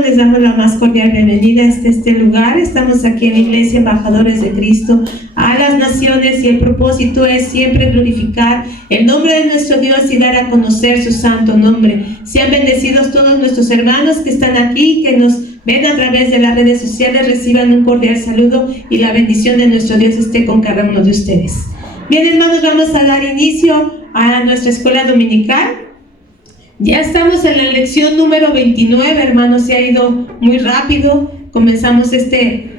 hermanos, les damos la más cordial bienvenida a este lugar. Estamos aquí en la Iglesia Embajadores de Cristo a las naciones y el propósito es siempre glorificar el nombre de nuestro Dios y dar a conocer su santo nombre. Sean bendecidos todos nuestros hermanos que están aquí, que nos ven a través de las redes sociales, reciban un cordial saludo y la bendición de nuestro Dios esté con cada uno de ustedes. Bien, hermanos, vamos a dar inicio a nuestra escuela dominical. Ya estamos en la lección número 29, hermanos, se ha ido muy rápido. Comenzamos este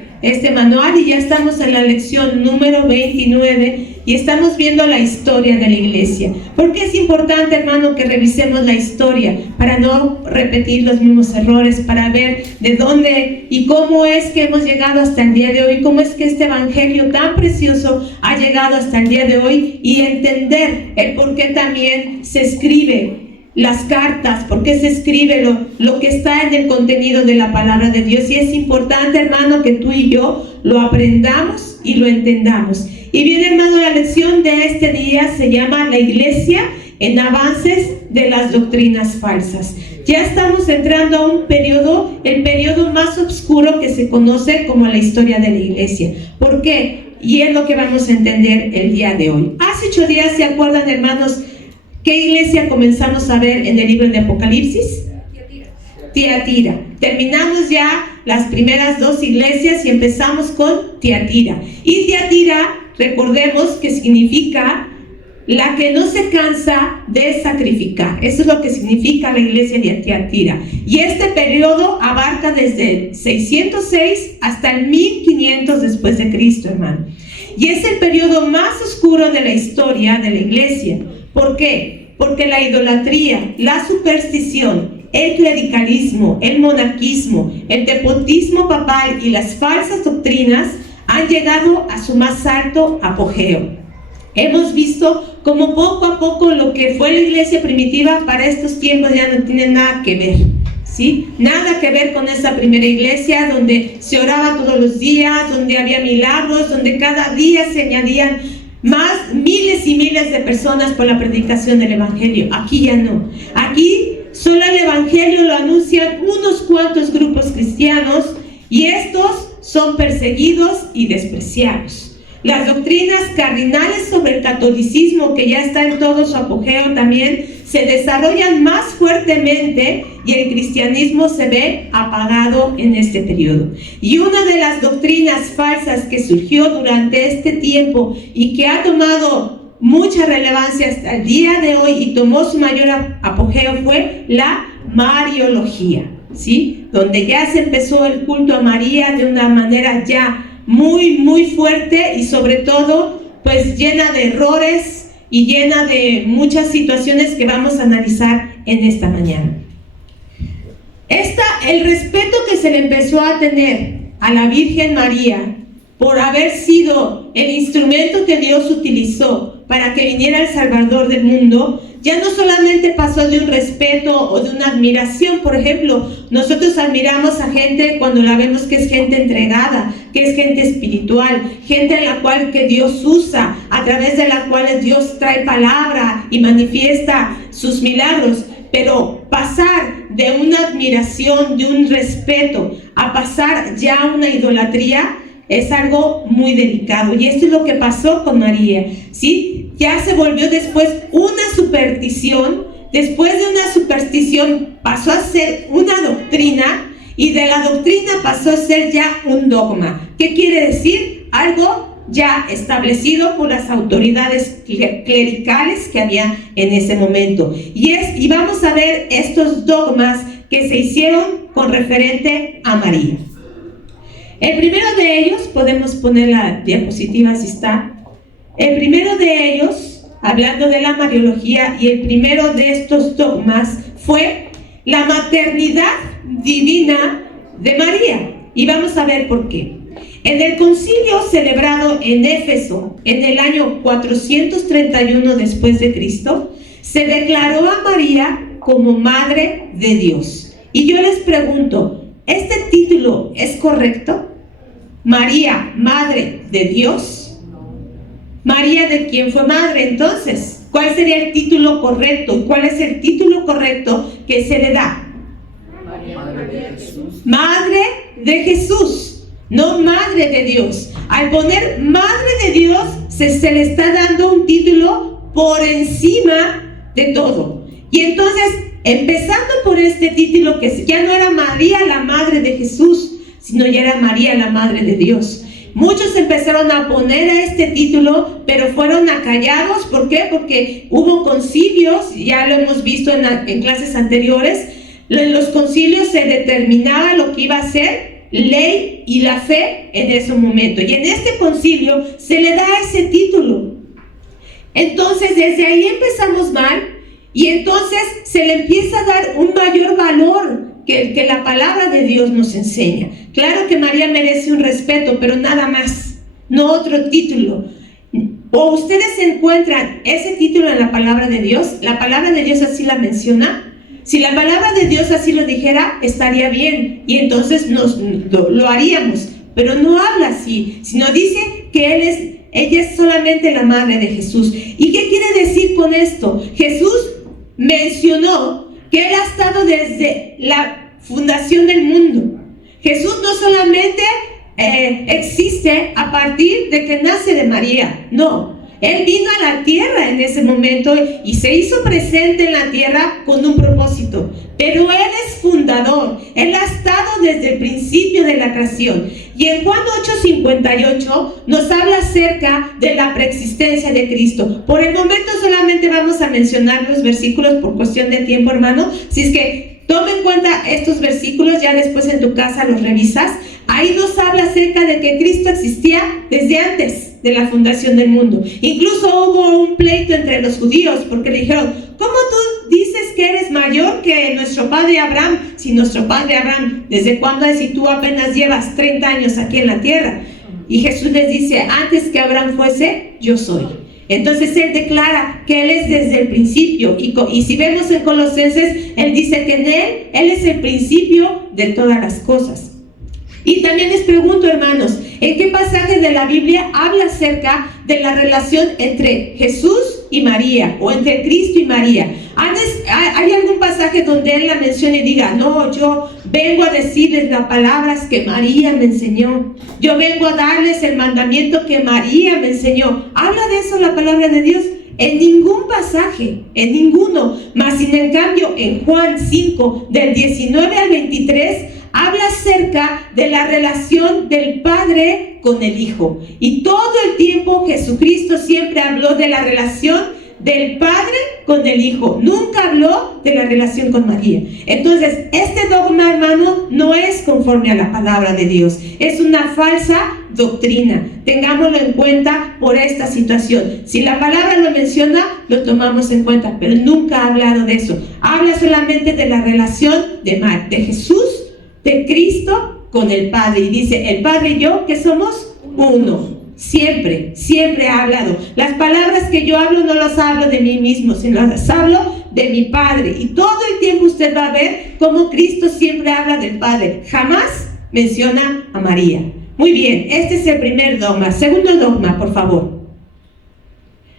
manual y ya estamos en la lección número 29 y estamos viendo la historia de la iglesia. ¿Por qué es importante, hermano, que revisemos la historia? Para no repetir los mismos errores, para ver de dónde y cómo es que hemos llegado hasta el día de hoy, cómo es que este evangelio tan precioso ha llegado hasta el día de hoy y entender el por qué también se escribe las cartas, porque se escribe lo que está en el contenido de la palabra de Dios. Y es importante, hermano, que tú y yo lo aprendamos y lo entendamos. Y bien, hermano, la lección de este día se llama La Iglesia en avances de las doctrinas falsas. Ya estamos entrando a un periodo, el periodo más oscuro que se conoce como la historia de la iglesia. ¿Por qué? Y es lo que vamos a entender el día de hoy. Hace 8 días, ¿se acuerdan, hermanos, qué iglesia comenzamos a ver en el libro de Apocalipsis? Tiatira. Terminamos ya las primeras 2 iglesias y empezamos con Tiatira. Y Tiatira, recordemos que significa la que no se cansa de sacrificar. Eso es lo que significa la iglesia de Tiatira. Y este periodo abarca desde el 606 hasta el 1500 después de Cristo, hermano. Y es el periodo más oscuro de la historia de la iglesia. ¿Por qué? Porque la idolatría, la superstición, el clericalismo, el monarquismo, el despotismo papal y las falsas doctrinas han llegado a su más alto apogeo. Hemos visto como poco a poco lo que fue la iglesia primitiva para estos tiempos ya no tiene nada que ver, ¿sí? Nada que ver con esa primera iglesia donde se oraba todos los días, donde había milagros, donde cada día se añadían más miles y miles de personas por la predicación del evangelio. Aquí ya no. Aquí solo el evangelio lo anuncian unos cuantos grupos cristianos y estos son perseguidos y despreciados. Las doctrinas cardinales sobre el catolicismo, que ya está en todo su apogeo también, se desarrollan más fuertemente y el cristianismo se ve apagado en este periodo. Y una de las doctrinas falsas que surgió durante este tiempo y que ha tomado mucha relevancia hasta el día de hoy y tomó su mayor apogeo fue la Mariología, ¿sí? Donde ya se empezó el culto a María de una manera ya muy fuerte y sobre todo pues llena de errores y llena de muchas situaciones que vamos a analizar en esta mañana. El respeto que se le empezó a tener a la Virgen María por haber sido el instrumento que Dios utilizó para que viniera el Salvador del mundo, ya no solamente pasó de un respeto o de una admiración. Por ejemplo, nosotros admiramos a gente cuando la vemos que es gente entregada, que es gente espiritual, gente en la cual que Dios usa, a través de la cual Dios trae palabra y manifiesta sus milagros. Pero pasar de una admiración, de un respeto, a pasar ya a una idolatría, es algo muy delicado. Y esto es lo que pasó con María, ¿sí? Ya se volvió después una superstición. Después de una superstición pasó a ser una doctrina. Y de la doctrina pasó a ser ya un dogma. ¿Qué quiere decir? Algo ya establecido por las autoridades clericales que había en ese momento. Y vamos a ver estos dogmas que se hicieron con referente a María. El primero de ellos, podemos poner la diapositiva si está. El primero de ellos, hablando de la Mariología, y el primero de estos dogmas fue la maternidad divina de María. Y vamos a ver por qué. En el concilio celebrado en Éfeso en el año 431 después de Cristo, se declaró a María como Madre de Dios. Y yo les pregunto, ¿este título es correcto? María, Madre de Dios. María, ¿de quién fue madre entonces? ¿Cuál sería el título correcto? ¿Y cuál es el título correcto que se le da? Madre de Jesús. madre de Jesús, no madre de Dios. Al poner madre de Dios, se le está dando un título por encima de todo. Y entonces, empezando por este título, que ya no era María la madre de Jesús, sino ya era María la madre de Dios. Muchos empezaron a poner a este título, pero fueron acallados. ¿Por qué? Porque hubo concilios, ya lo hemos visto en clases anteriores. En los concilios se determinaba lo que iba a ser ley y la fe en ese momento. Y en este concilio se le da ese título. Entonces, desde ahí empezamos mal, y entonces se le empieza a dar un mayor valor que la palabra de Dios nos enseña. Claro que María merece un respeto, pero nada más, no otro título. ¿O ustedes encuentran ese título en la palabra de Dios? ¿La palabra de Dios así la menciona? Si la palabra de Dios así lo dijera, estaría bien, y entonces lo haríamos, pero no habla así, sino dice que ella es solamente la madre de Jesús. ¿Y qué quiere decir con esto? Jesús mencionó que Él ha estado desde la fundación del mundo. Jesús no solamente existe a partir de que nace de María, no. Él vino a la tierra en ese momento y se hizo presente en la tierra con un propósito. Pero Él es fundador. Él ha estado desde el principio de la creación. Y en Juan 8:58 nos habla acerca de la preexistencia de Cristo. Por el momento solamente vamos a mencionar los versículos por cuestión de tiempo, hermano. Si es que toma en cuenta estos versículos, ya después en tu casa los revisas. Ahí nos habla acerca de que Cristo existía desde antes de la fundación del mundo. Incluso hubo un pleito entre los judíos porque le dijeron: ¿cómo tú dices que eres mayor que nuestro padre Abraham? Si nuestro padre Abraham, ¿desde cuándo es? Si tú apenas llevas 30 años aquí en la tierra. Y Jesús les dice: antes que Abraham fuese, yo soy. Entonces Él declara que Él es desde el principio. Y si vemos en Colosenses, Él dice que en Él es el principio de todas las cosas. Y también les pregunto, hermanos, ¿en qué pasaje de la Biblia habla acerca de la relación entre Jesús y María, o entre Cristo y María? ¿Hay algún pasaje donde Él la mencione y diga: no, yo vengo a decirles las palabras que María me enseñó, yo vengo a darles el mandamiento que María me enseñó? ¿Habla de eso la palabra de Dios? En ningún pasaje, en ninguno. Mas sin en cambio, en Juan 5, del 19 al 23, habla acerca de la relación del Padre con el Hijo. Y todo el tiempo Jesucristo siempre habló de la relación del Padre con el Hijo. Nunca habló de la relación con María. Entonces, este dogma, hermano, no es conforme a la palabra de Dios. Es una falsa doctrina. Tengámoslo en cuenta por esta situación. Si la palabra lo menciona, lo tomamos en cuenta, pero nunca ha hablado de eso. Habla solamente de la relación de Jesús, de Cristo con el Padre. Y dice: el Padre y yo, que somos uno. Siempre, siempre ha hablado. Las palabras que yo hablo no las hablo de mí mismo, sino las hablo de mi Padre. Y todo el tiempo usted va a ver cómo Cristo siempre habla del Padre. Jamás menciona a María. Muy bien, este es el primer dogma. Segundo dogma, por favor.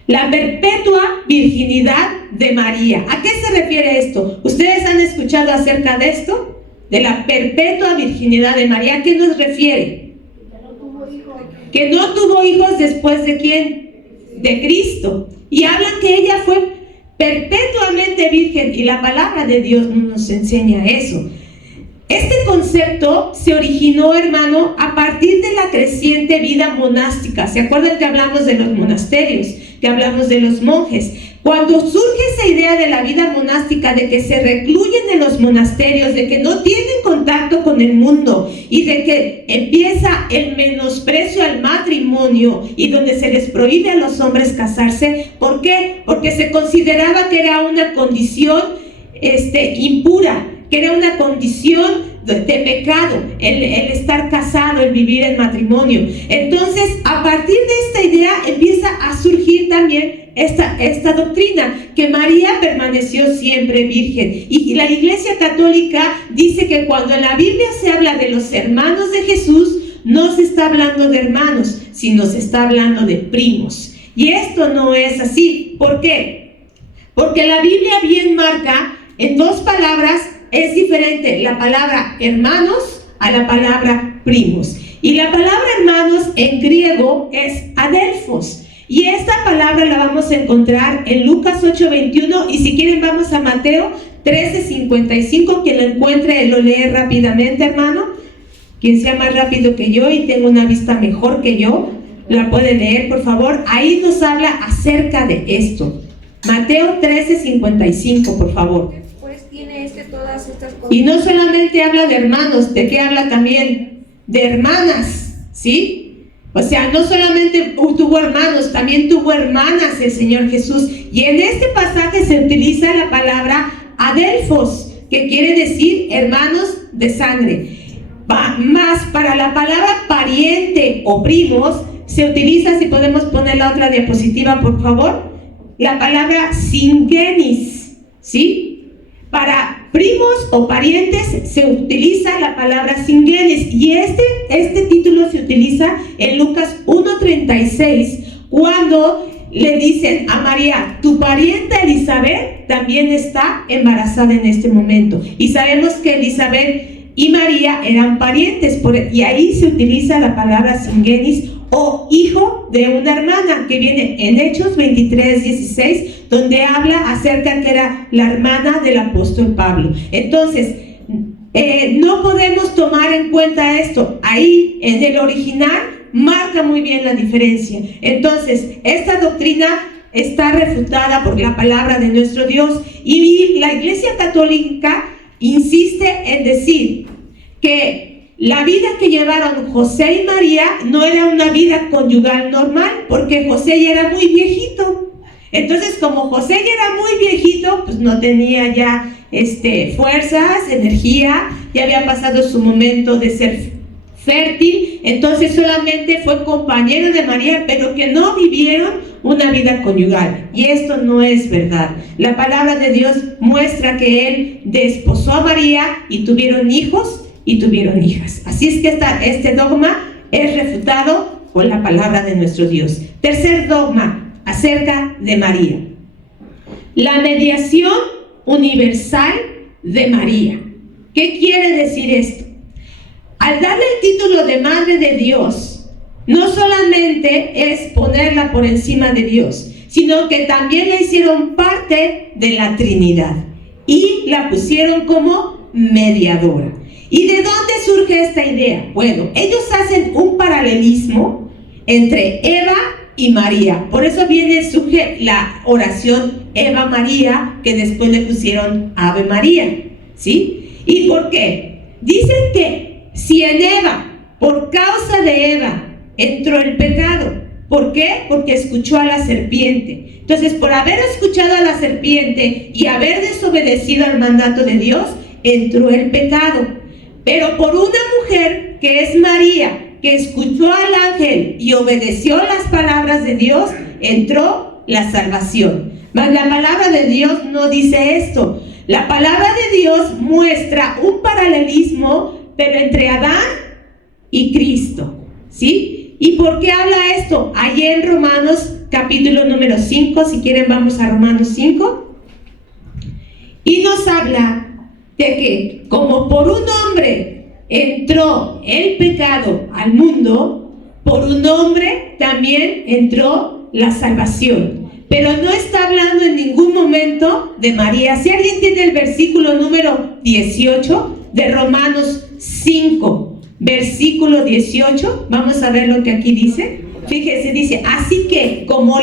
La perpetua virginidad de María. ¿A qué se refiere esto? ¿Ustedes han escuchado acerca de esto? De la perpetua virginidad de María. ¿A qué nos refiere? Que no tuvo hijos después de ¿quién? De Cristo. Y hablan que ella fue perpetuamente virgen, y la palabra de Dios no nos enseña eso. Este concepto se originó, hermano, a partir de la creciente vida monástica. ¿Se acuerdan que hablamos de los monasterios? Que hablamos de los monjes. Cuando surge esa idea de la vida monástica, de que se recluyen en los monasterios, de que no tienen contacto con el mundo, y de que empieza el menosprecio al matrimonio, y donde se les prohíbe a los hombres casarse. ¿Por qué? Porque se consideraba que era una condición impura, que era una condición de pecado, el estar casado, el vivir en matrimonio. Entonces, a partir de esta idea empieza a surgir también esta doctrina, que María permaneció siempre virgen. Y la Iglesia Católica dice que cuando en la Biblia se habla de los hermanos de Jesús, no se está hablando de hermanos, sino se está hablando de primos. Y esto no es así. ¿Por qué? Porque la Biblia bien marca en dos palabras es diferente la palabra hermanos a la palabra primos. Y la palabra hermanos en griego es adelphos. Y esta palabra la vamos a encontrar en Lucas 8:21. Y si quieren vamos a Mateo 13:55. Quien lo encuentre lo lee rápidamente, hermano. Quien sea más rápido que yo y tenga una vista mejor que yo, la puede leer, por favor. Ahí nos habla acerca de esto. Mateo 13:55, por favor. Después tiene todas estas cosas. Y no solamente habla de hermanos, ¿de qué habla también? De hermanas, ¿sí? O sea, no solamente tuvo hermanos, también tuvo hermanas el Señor Jesús. Y en este pasaje se utiliza la palabra adelphos, que quiere decir hermanos de sangre. Más para la palabra pariente o primos, se utiliza, si podemos poner la otra diapositiva, por favor, la palabra singenis, ¿sí? Para primos o parientes se utiliza la palabra singenis. Y este título se utiliza en Lucas 1:36, cuando le dicen a María, tu parienta Elizabeth también está embarazada en este momento. Y sabemos que Elizabeth y María eran parientes, y ahí se utiliza la palabra singenis o hijo de una hermana, que viene en Hechos 23:16, donde habla acerca que era la hermana del apóstol Pablo. Entonces, no podemos tomar en cuenta esto. Ahí en el original marca muy bien la diferencia. Entonces, esta doctrina está refutada por la palabra de nuestro Dios, y la Iglesia Católica insiste en decir que la vida que llevaron José y María no era una vida conyugal normal, porque José ya era muy viejito. Entonces, como José ya era muy viejito, pues no tenía ya fuerzas, energía, ya había pasado su momento de ser fértil, entonces solamente fue compañero de María, pero que no vivieron una vida conyugal. Y esto no es verdad. La palabra de Dios muestra que Él desposó a María y tuvieron hijos y tuvieron hijas. Así es que este dogma es refutado por la palabra de nuestro Dios. Tercer dogma acerca de María: la mediación universal de María. ¿Qué quiere decir esto? Al darle el título de Madre de Dios, no solamente es ponerla por encima de Dios, sino que también la hicieron parte de la Trinidad y la pusieron como mediadora. ¿Y de dónde surge esta idea? Bueno, ellos hacen un paralelismo entre Eva y María. Por eso surge la oración Eva María, que después le pusieron Ave María, ¿sí? ¿Y por qué? Dicen que si en Eva, por causa de Eva, entró el pecado. ¿Por qué? Porque escuchó a la serpiente. Entonces, por haber escuchado a la serpiente y haber desobedecido al mandato de Dios, entró el pecado. Pero por una mujer que es María, que escuchó al ángel y obedeció las palabras de Dios, entró la salvación. Mas la palabra de Dios no dice esto. La palabra de Dios muestra un paralelismo, pero entre Adán y Cristo, ¿sí? ¿Y por qué habla esto? Allí en Romanos capítulo número 5, si quieren vamos a Romanos 5, y nos habla de que como por un hombre entró el pecado al mundo, por un hombre también entró la salvación. Pero no está hablando en ningún momento de María. Si alguien tiene el versículo número 18 de Romanos 5, versículo 18, vamos a ver lo que aquí dice. Fíjese, dice, así que como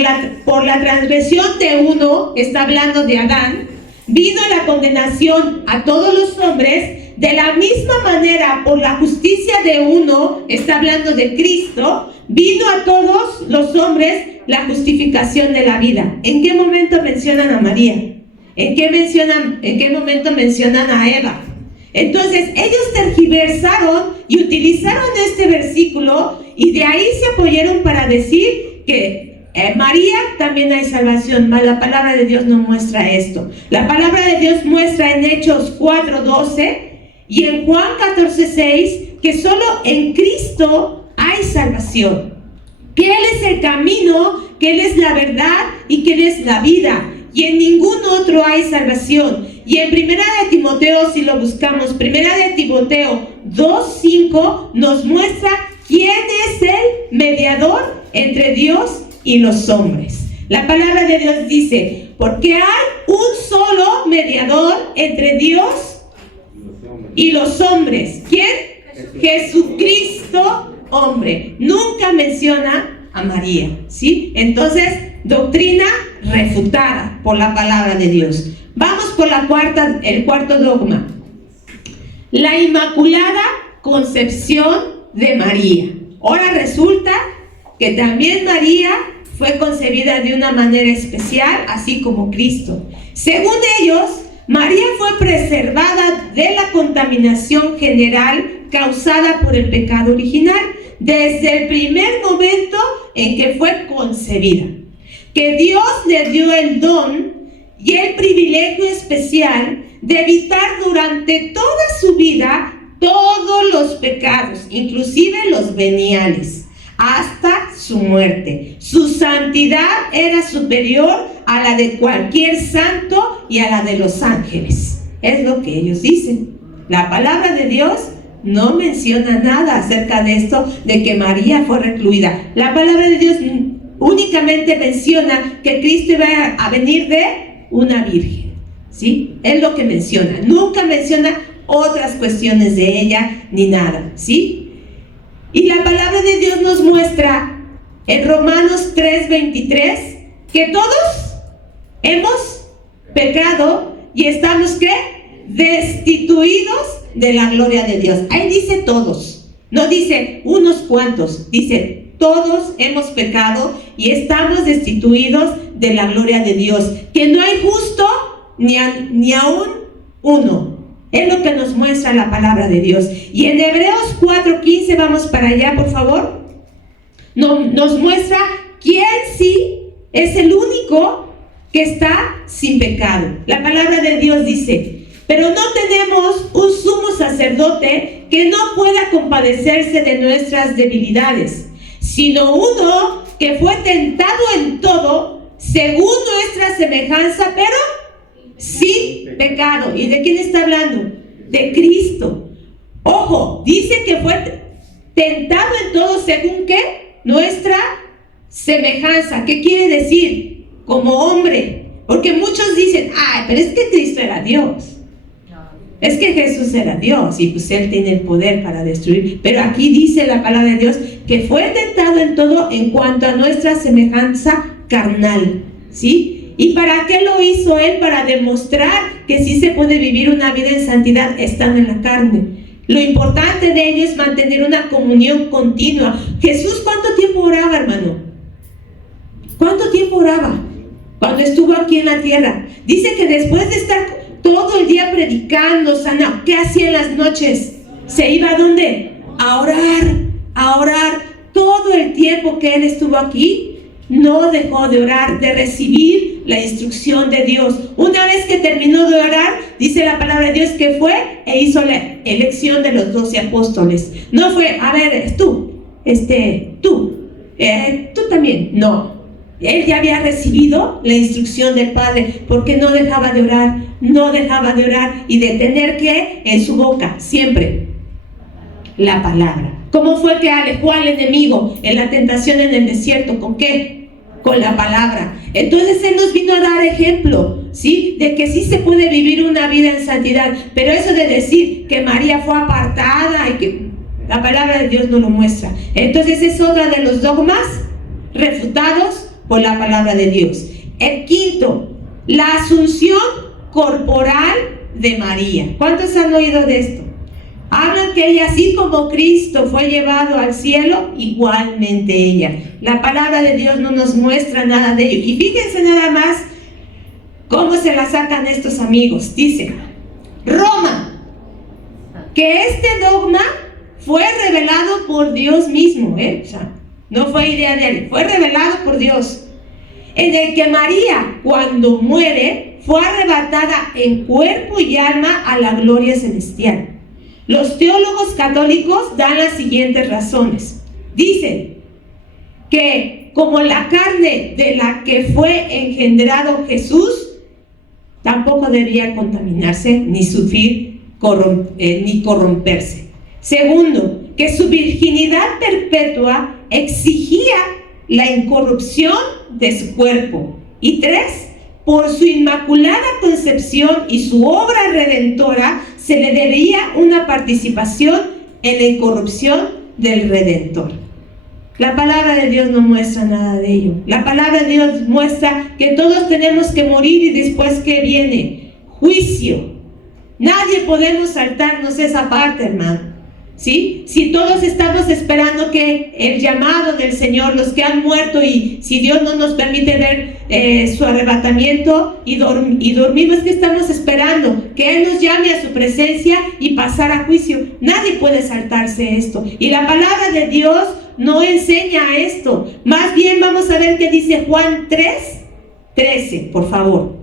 por la transgresión de uno, está hablando de Adán, vino la condenación a todos los hombres, de la misma manera por la justicia de uno, está hablando de Cristo, vino a todos los hombres la justificación de la vida. ¿En qué momento mencionan a María? ¿En qué momento mencionan a Eva? Entonces ellos tergiversaron y utilizaron este versículo y de ahí se apoyaron para decir que María también hay salvación, mas la palabra de Dios no muestra esto. La palabra de Dios muestra en Hechos 4:12 y en Juan 14:6 que solo en Cristo hay salvación, que Él es el camino, que Él es la verdad y que Él es la vida, y en ningún otro hay salvación. Y en Primera de Timoteo, si lo buscamos, Primera de Timoteo 2:5 nos muestra quién es el mediador entre Dios y los hombres. La palabra de Dios dice, porque hay un solo mediador entre Dios y los hombres. ¿Quién? Jesucristo, hombre. Nunca menciona a María, ¿sí? Entonces, doctrina refutada por la palabra de Dios. Vamos por el cuarto dogma. La Inmaculada Concepción de María. Ahora resulta que también María fue concebida de una manera especial, así como Cristo. Según ellos, María fue preservada de la contaminación general causada por el pecado original desde el primer momento en que fue concebida. Que Dios le dio el don y el privilegio especial de evitar durante toda su vida todos los pecados, inclusive los veniales, hasta su muerte. Su santidad era superior a la de cualquier santo y a la de los ángeles. Es lo que ellos dicen. La palabra de Dios no menciona nada acerca de esto, de que María fue recluida. La palabra de Dios únicamente menciona que Cristo iba a venir de una virgen, ¿sí? Es lo que menciona. Nunca menciona otras cuestiones de ella ni nada, ¿sí? Y la palabra de Dios nos muestra en Romanos 3:23 que todos hemos pecado y estamos, ¿qué? Destituidos de la gloria de Dios. Ahí dice todos, no dice unos cuantos, dice todos hemos pecado y estamos destituidos de la gloria de Dios, que no hay justo ni aún uno. Es lo que nos muestra la palabra de Dios. Y en Hebreos 4:15, vamos para allá, por favor. Nos muestra quién sí es el único que está sin pecado. La palabra de Dios dice, pero no tenemos un sumo sacerdote que no pueda compadecerse de nuestras debilidades, sino uno que fue tentado en todo, según nuestra semejanza, pero sin pecado. ¿Y de quién está hablando? De Cristo. Ojo, dice que fue tentado en todo, según ¿qué? Nuestra semejanza. ¿Qué quiere decir? Como hombre. Porque muchos dicen, ay, pero es que Cristo era Dios. Es que Jesús era Dios y pues Él tiene el poder para destruir. Pero aquí dice la palabra de Dios que fue tentado en todo en cuanto a nuestra semejanza carnal, ¿sí? ¿Y para qué lo hizo Él? Para demostrar que sí se puede vivir una vida en santidad estando en la carne. Lo importante de ello es mantener una comunión continua. Jesús, ¿cuánto tiempo oraba, hermano? ¿Cuánto tiempo oraba cuando estuvo aquí en la tierra? Dice que después de estar todo el día predicando, sanando, ¿qué hacía en las noches? ¿Se iba a dónde? A orar. Todo el tiempo que Él estuvo aquí, no dejó de orar, de recibir la instrucción de Dios. Una vez que terminó de orar, dice la palabra de Dios que fue e hizo la elección de los 12 apóstoles. No fue, a ver, tú también. No, él ya había recibido la instrucción del Padre, porque no dejaba de orar y de tener que en su boca siempre la palabra. ¿Cómo fue que alejó al enemigo en la tentación en el desierto? ¿Con qué? Con la palabra. Entonces Él nos vino a dar ejemplo, ¿sí? De que sí se puede vivir una vida en santidad. Pero eso de decir que María fue apartada y que la palabra de Dios no lo muestra. Entonces es otra de los dogmas refutados por la palabra de Dios. El quinto, la asunción corporal de María. ¿Cuántos han oído de esto? Hablan que ella, así como Cristo fue llevado al cielo, igualmente ella. La palabra de Dios no nos muestra nada de ello. Y fíjense nada más cómo se la sacan estos amigos. Dice Roma, que este dogma fue revelado por Dios mismo, o sea, no fue idea de él, fue revelado por Dios, en el que María, cuando muere, fue arrebatada en cuerpo y alma a la gloria celestial. Los teólogos católicos dan las siguientes razones. Dicen que como la carne de la que fue engendrado Jesús, tampoco debía contaminarse ni sufrir ni corromperse. Segundo, que su virginidad perpetua exigía la incorrupción de su cuerpo. Y tres, por su inmaculada concepción y su obra redentora, se le debía una participación en la incorrupción del Redentor. La palabra de Dios no muestra nada de ello. La palabra de Dios muestra que todos tenemos que morir y después ¿qué viene? Juicio. Nadie podemos saltarnos esa parte, hermano. ¿Sí? Si todos estamos esperando que el llamado del Señor, los que han muerto, y si Dios no nos permite ver su arrebatamiento y dormimos, ¿qué estamos esperando? Que Él nos llame a su presencia y pasar a juicio. Nadie puede saltarse esto. Y la palabra de Dios no enseña esto. Más bien vamos a ver qué dice Juan 3:13, por favor.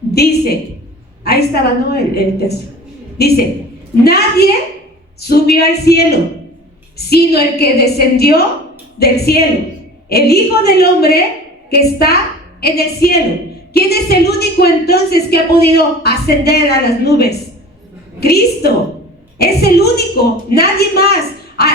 Dice, ahí estaba, ¿no? El texto. Dice: nadie subió al cielo, sino el que descendió del cielo, el Hijo del Hombre que está en el cielo. ¿Quién es el único entonces que ha podido ascender a las nubes? Cristo. Es el único, nadie más.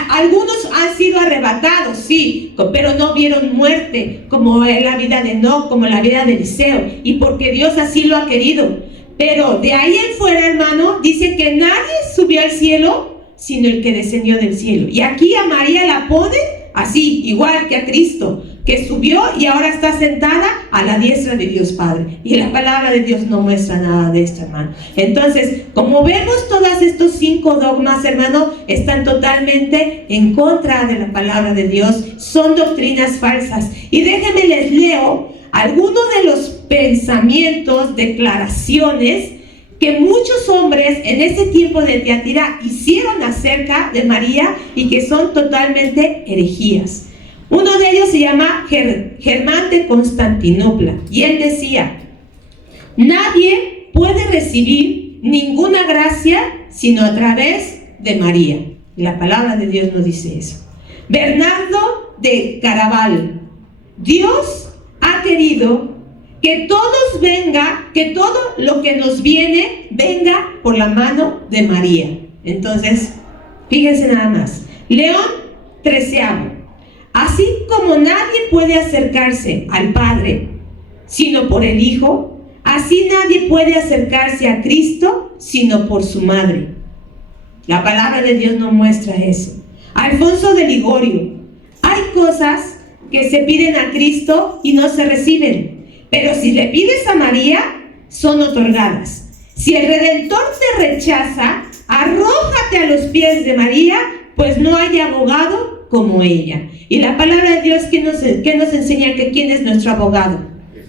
Algunos han sido arrebatados, sí, pero no vieron muerte, como en la vida de Enoc, como en la vida de Eliseo, y porque Dios así lo ha querido. Pero de ahí en fuera, hermano, dice que nadie subió al cielo, sino el que descendió del cielo. Y aquí a María la ponen así, igual que a Cristo, que subió y ahora está sentada a la diestra de Dios Padre. Y la palabra de Dios no muestra nada de esto, hermano. Entonces, como vemos, todos estos 5 dogmas, hermano, están totalmente en contra de la palabra de Dios. Son doctrinas falsas. Y déjenme les leo algunos de los pensamientos, declaraciones que muchos hombres en ese tiempo de Tiatira hicieron acerca de María y que son totalmente herejías. Uno de ellos se llama Germán de Constantinopla, y él decía: nadie puede recibir ninguna gracia sino a través de María. Y la palabra de Dios nos dice eso. Bernardo de Caraval: Dios ha querido que todos que todo lo que nos viene venga por la mano de María. Entonces, fíjense nada más. León XIII: así como nadie puede acercarse al Padre sino por el Hijo, así nadie puede acercarse a Cristo sino por su madre. La palabra de Dios no muestra eso. Alfonso de Ligorio: hay cosas que se piden a Cristo y no se reciben, pero si le pides a María, son otorgadas. Si el Redentor te rechaza, arrójate a los pies de María, pues no hay abogado como ella. Y la palabra de Dios, ¿qué nos enseña? Que ¿quién es nuestro abogado?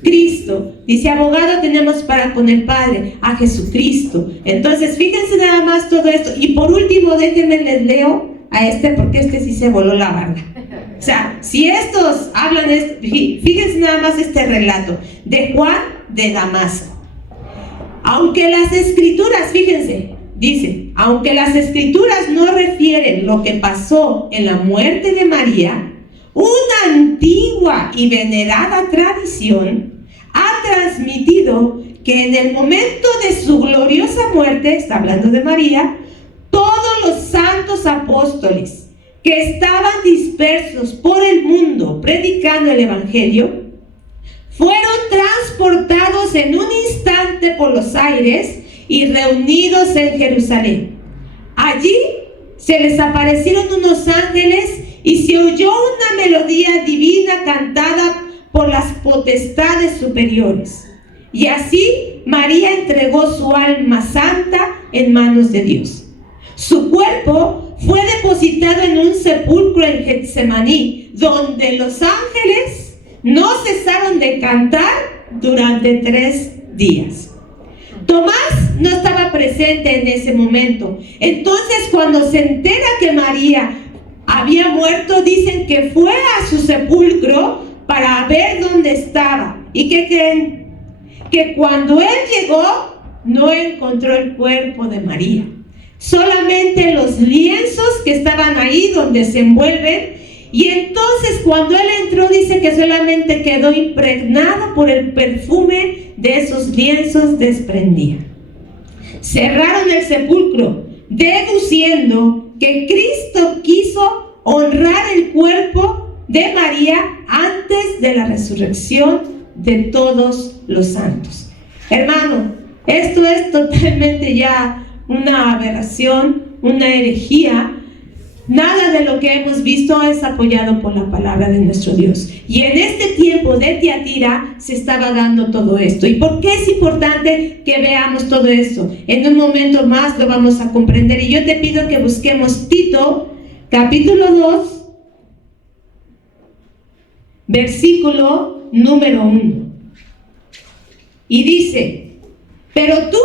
Cristo. Dice: abogado tenemos para con el Padre, a Jesucristo. Entonces, fíjense nada más todo esto. Y por último, déjenme les leo a porque sí se voló la barda. O sea, si estos hablan, fíjense nada más este relato de Juan de Damasco. Aunque las escrituras, fíjense, dice, aunque las escrituras no refieren lo que pasó en la muerte de María, una antigua y venerada tradición ha transmitido que en el momento de su gloriosa muerte, está hablando de María, todos los santos apóstoles que estaban dispersos por el mundo predicando el Evangelio, fueron transportados en un instante por los aires y reunidos en Jerusalén. Allí se les aparecieron unos ángeles y se oyó una melodía divina cantada por las potestades superiores. Y así María entregó su alma santa en manos de Dios. Su cuerpo fue depositado en un sepulcro en Getsemaní, donde los ángeles no cesaron de cantar durante 3 días. Tomás no estaba presente en ese momento. Entonces, cuando se entera que María había muerto, dicen que fue a su sepulcro para ver dónde estaba. ¿Y qué creen? Que cuando él llegó, no encontró el cuerpo de María. Solamente los lienzos que estaban ahí donde se envuelven, Y entonces cuando él entró, dice que solamente quedó impregnado por el perfume de esos lienzos desprendía. Cerraron el sepulcro, deduciendo que Cristo quiso honrar el cuerpo de María antes de la resurrección de todos los santos. Hermano, esto es totalmente ya una aberración, una herejía. Nada de lo que hemos visto es apoyado por la palabra de nuestro Dios. Y en este tiempo de Tiatira se estaba dando todo esto. ¿Y por qué es importante que veamos todo esto? En un momento más lo vamos a comprender. Y yo te pido que busquemos Tito, capítulo 2, versículo número 1. Y dice: pero tú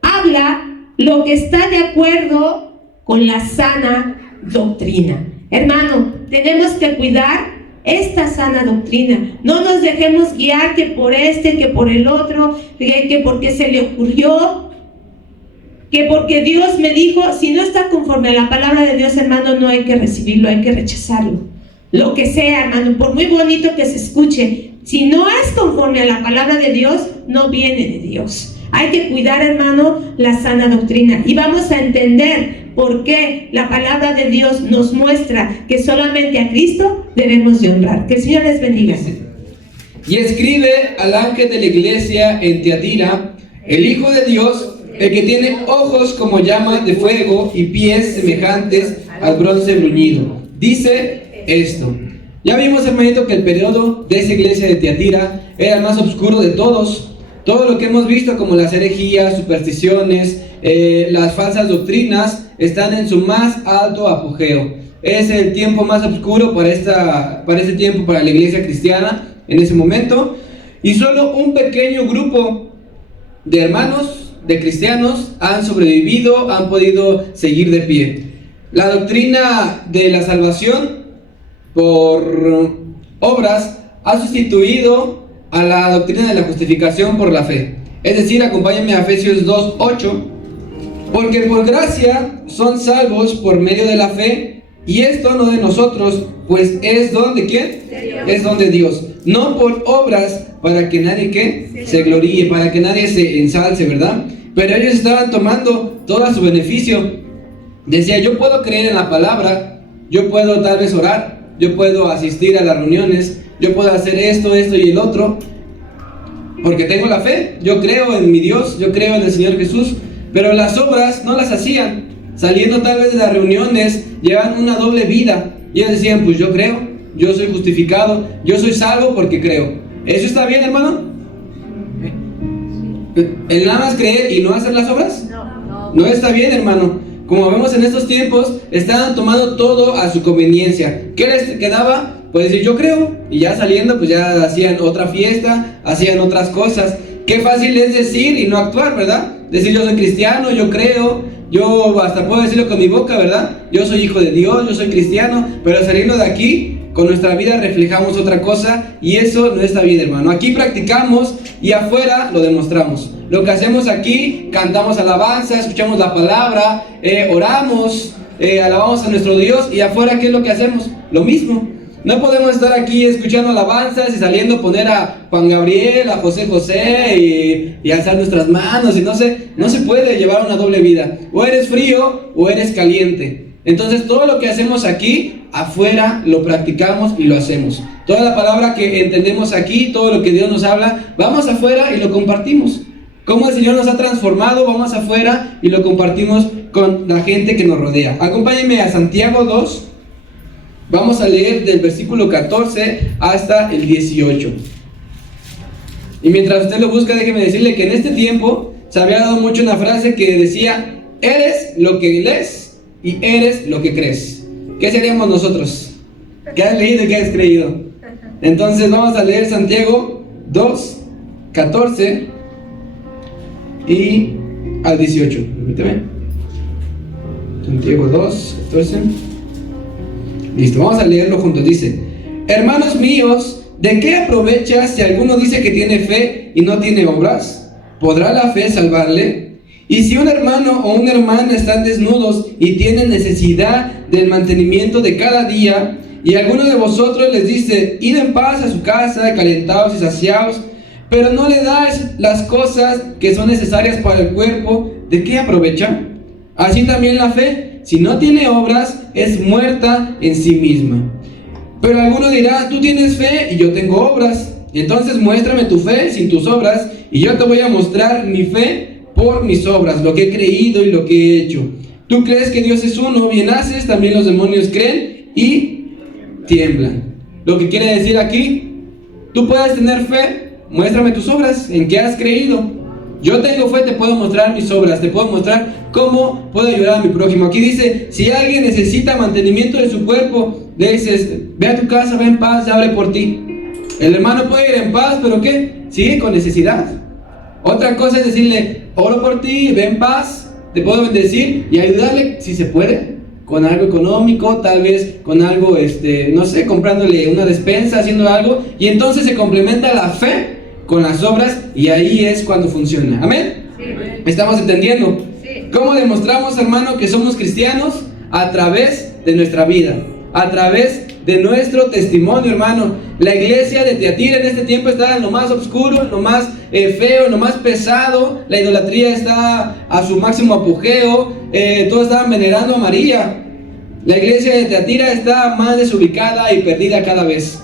habla lo que está de acuerdo con la sana doctrina. Hermano, tenemos que cuidar esta sana doctrina. No nos dejemos guiar que por este, que por el otro, que porque se le ocurrió, que porque Dios me dijo. Si no está conforme a la palabra de Dios, hermano, no hay que recibirlo, hay que rechazarlo. Lo que sea, hermano, por muy bonito que se escuche, si no es conforme a la palabra de Dios, no viene de Dios. Hay que cuidar, hermano, la sana doctrina. Y vamos a entender por qué la palabra de Dios nos muestra que solamente a Cristo debemos de honrar. Que el Señor les bendiga. Y escribe al ángel de la iglesia en Tiatira, el Hijo de Dios, el que tiene ojos como llamas de fuego y pies semejantes al bronce bruñido. Dice esto. Ya vimos, hermanito, que el periodo de esa iglesia de Tiatira era el más oscuro de todos. Todo lo que hemos visto, como las herejías, supersticiones, las falsas doctrinas, están en su más alto apogeo. Es el tiempo más oscuro para este tiempo, para la iglesia cristiana en ese momento. Y solo un pequeño grupo de hermanos, de cristianos, han sobrevivido, han podido seguir de pie. La doctrina de la salvación por obras ha sustituido a la doctrina de la justificación por la fe. Es decir, acompáñenme a Efesios 2:8. Porque por gracia son salvos por medio de la fe, y esto no de nosotros, pues es don de ¿quién? Es don de Dios. No por obras, para que nadie ¿qué? Se gloríe, para que nadie se ensalce, ¿verdad? Pero ellos estaban tomando todo a su beneficio. Decía: yo puedo creer en la palabra, yo puedo tal vez orar, yo puedo asistir a las reuniones, yo puedo hacer esto y el otro, porque tengo la fe, yo creo en mi Dios, yo creo en el Señor Jesús. Pero las obras no las hacían. Saliendo tal vez de las reuniones, llevan una doble vida. Y ellos decían: pues yo creo, yo soy justificado, yo soy salvo porque creo. ¿Eso está bien, hermano? ¿El nada más creer y no hacer las obras? No está bien, hermano. Como vemos en estos tiempos, estaban tomando todo a su conveniencia. ¿Qué les quedaba? Pues decir: yo creo. Y ya saliendo, pues ya hacían otra fiesta, hacían otras cosas. Qué fácil es decir y no actuar, ¿verdad? Decir: yo soy cristiano, yo creo, yo hasta puedo decirlo con mi boca, ¿verdad? Yo soy hijo de Dios, yo soy cristiano. Pero saliendo de aquí, con nuestra vida reflejamos otra cosa, y eso no está bien, hermano. Aquí practicamos y afuera lo demostramos. Lo que hacemos aquí, cantamos alabanza, escuchamos la palabra, oramos, alabamos a nuestro Dios, y afuera, ¿qué es lo que hacemos? Lo mismo. No podemos estar aquí escuchando alabanzas y saliendo a poner a Juan Gabriel, a José José y alzar nuestras manos, y no se puede llevar una doble vida. O eres frío o eres caliente. Entonces todo lo que hacemos aquí, afuera lo practicamos y lo hacemos. Toda la palabra que entendemos aquí, todo lo que Dios nos habla, vamos afuera y lo compartimos. Cómo el Señor nos ha transformado, vamos afuera y lo compartimos con la gente que nos rodea. Acompáñenme a Santiago 2. Vamos a leer del versículo 14 hasta el 18. Y mientras usted lo busca, déjeme decirle que en este tiempo se había dado mucho una frase que decía: eres lo que lees y eres lo que crees. ¿Qué seríamos nosotros? ¿Qué has leído y qué has creído? Entonces vamos a leer Santiago 2, 14 y al 18. Permíteme. Santiago 2, 14. Listo, vamos a leerlo juntos. Dice: hermanos míos, ¿de qué aprovecha si alguno dice que tiene fe y no tiene obras? ¿Podrá la fe salvarle? Y si un hermano o una hermana están desnudos y tienen necesidad del mantenimiento de cada día, Y alguno de vosotros les dice, id en paz a su casa, calentaos y saciaos, pero no le dais las cosas que son necesarias para el cuerpo, ¿de qué aprovecha? Así también la fe, si no tiene obras, es muerta en sí misma. Pero alguno dirá, tú tienes fe y yo tengo obras. Entonces muéstrame tu fe sin tus obras, y yo te voy a mostrar mi fe por mis obras, lo que he creído y lo que he hecho. Tú crees que Dios es uno, bien haces, también los demonios creen y tiemblan. Lo que quiere decir aquí, tú puedes tener fe, muéstrame tus obras, en qué has creído. Yo tengo fe, te puedo mostrar mis obras, te puedo mostrar cómo puedo ayudar a mi prójimo. Aquí dice, si alguien necesita mantenimiento de su cuerpo, le dices, ve a tu casa, ve en paz, ya hablé por ti. El hermano puede ir en paz, pero ¿qué? Sigue con necesidad. Otra cosa es decirle, oro por ti, ve en paz, te puedo bendecir y ayudarle si se puede, con algo económico, tal vez con algo, no sé, comprándole una despensa, haciendo algo, y entonces se complementa la fe con las obras, y ahí es cuando funciona. ¿Amén? Sí. ¿Estamos entendiendo? Sí. ¿Cómo demostramos, hermano, que somos cristianos? A través de nuestra vida, a través de nuestro testimonio, hermano. La iglesia de Tiatira en este tiempo está en lo más oscuro, en lo más feo, en lo más pesado. La idolatría está a su máximo apogeo. Todos estaban venerando a María. La iglesia de Tiatira está más desubicada y perdida cada vez.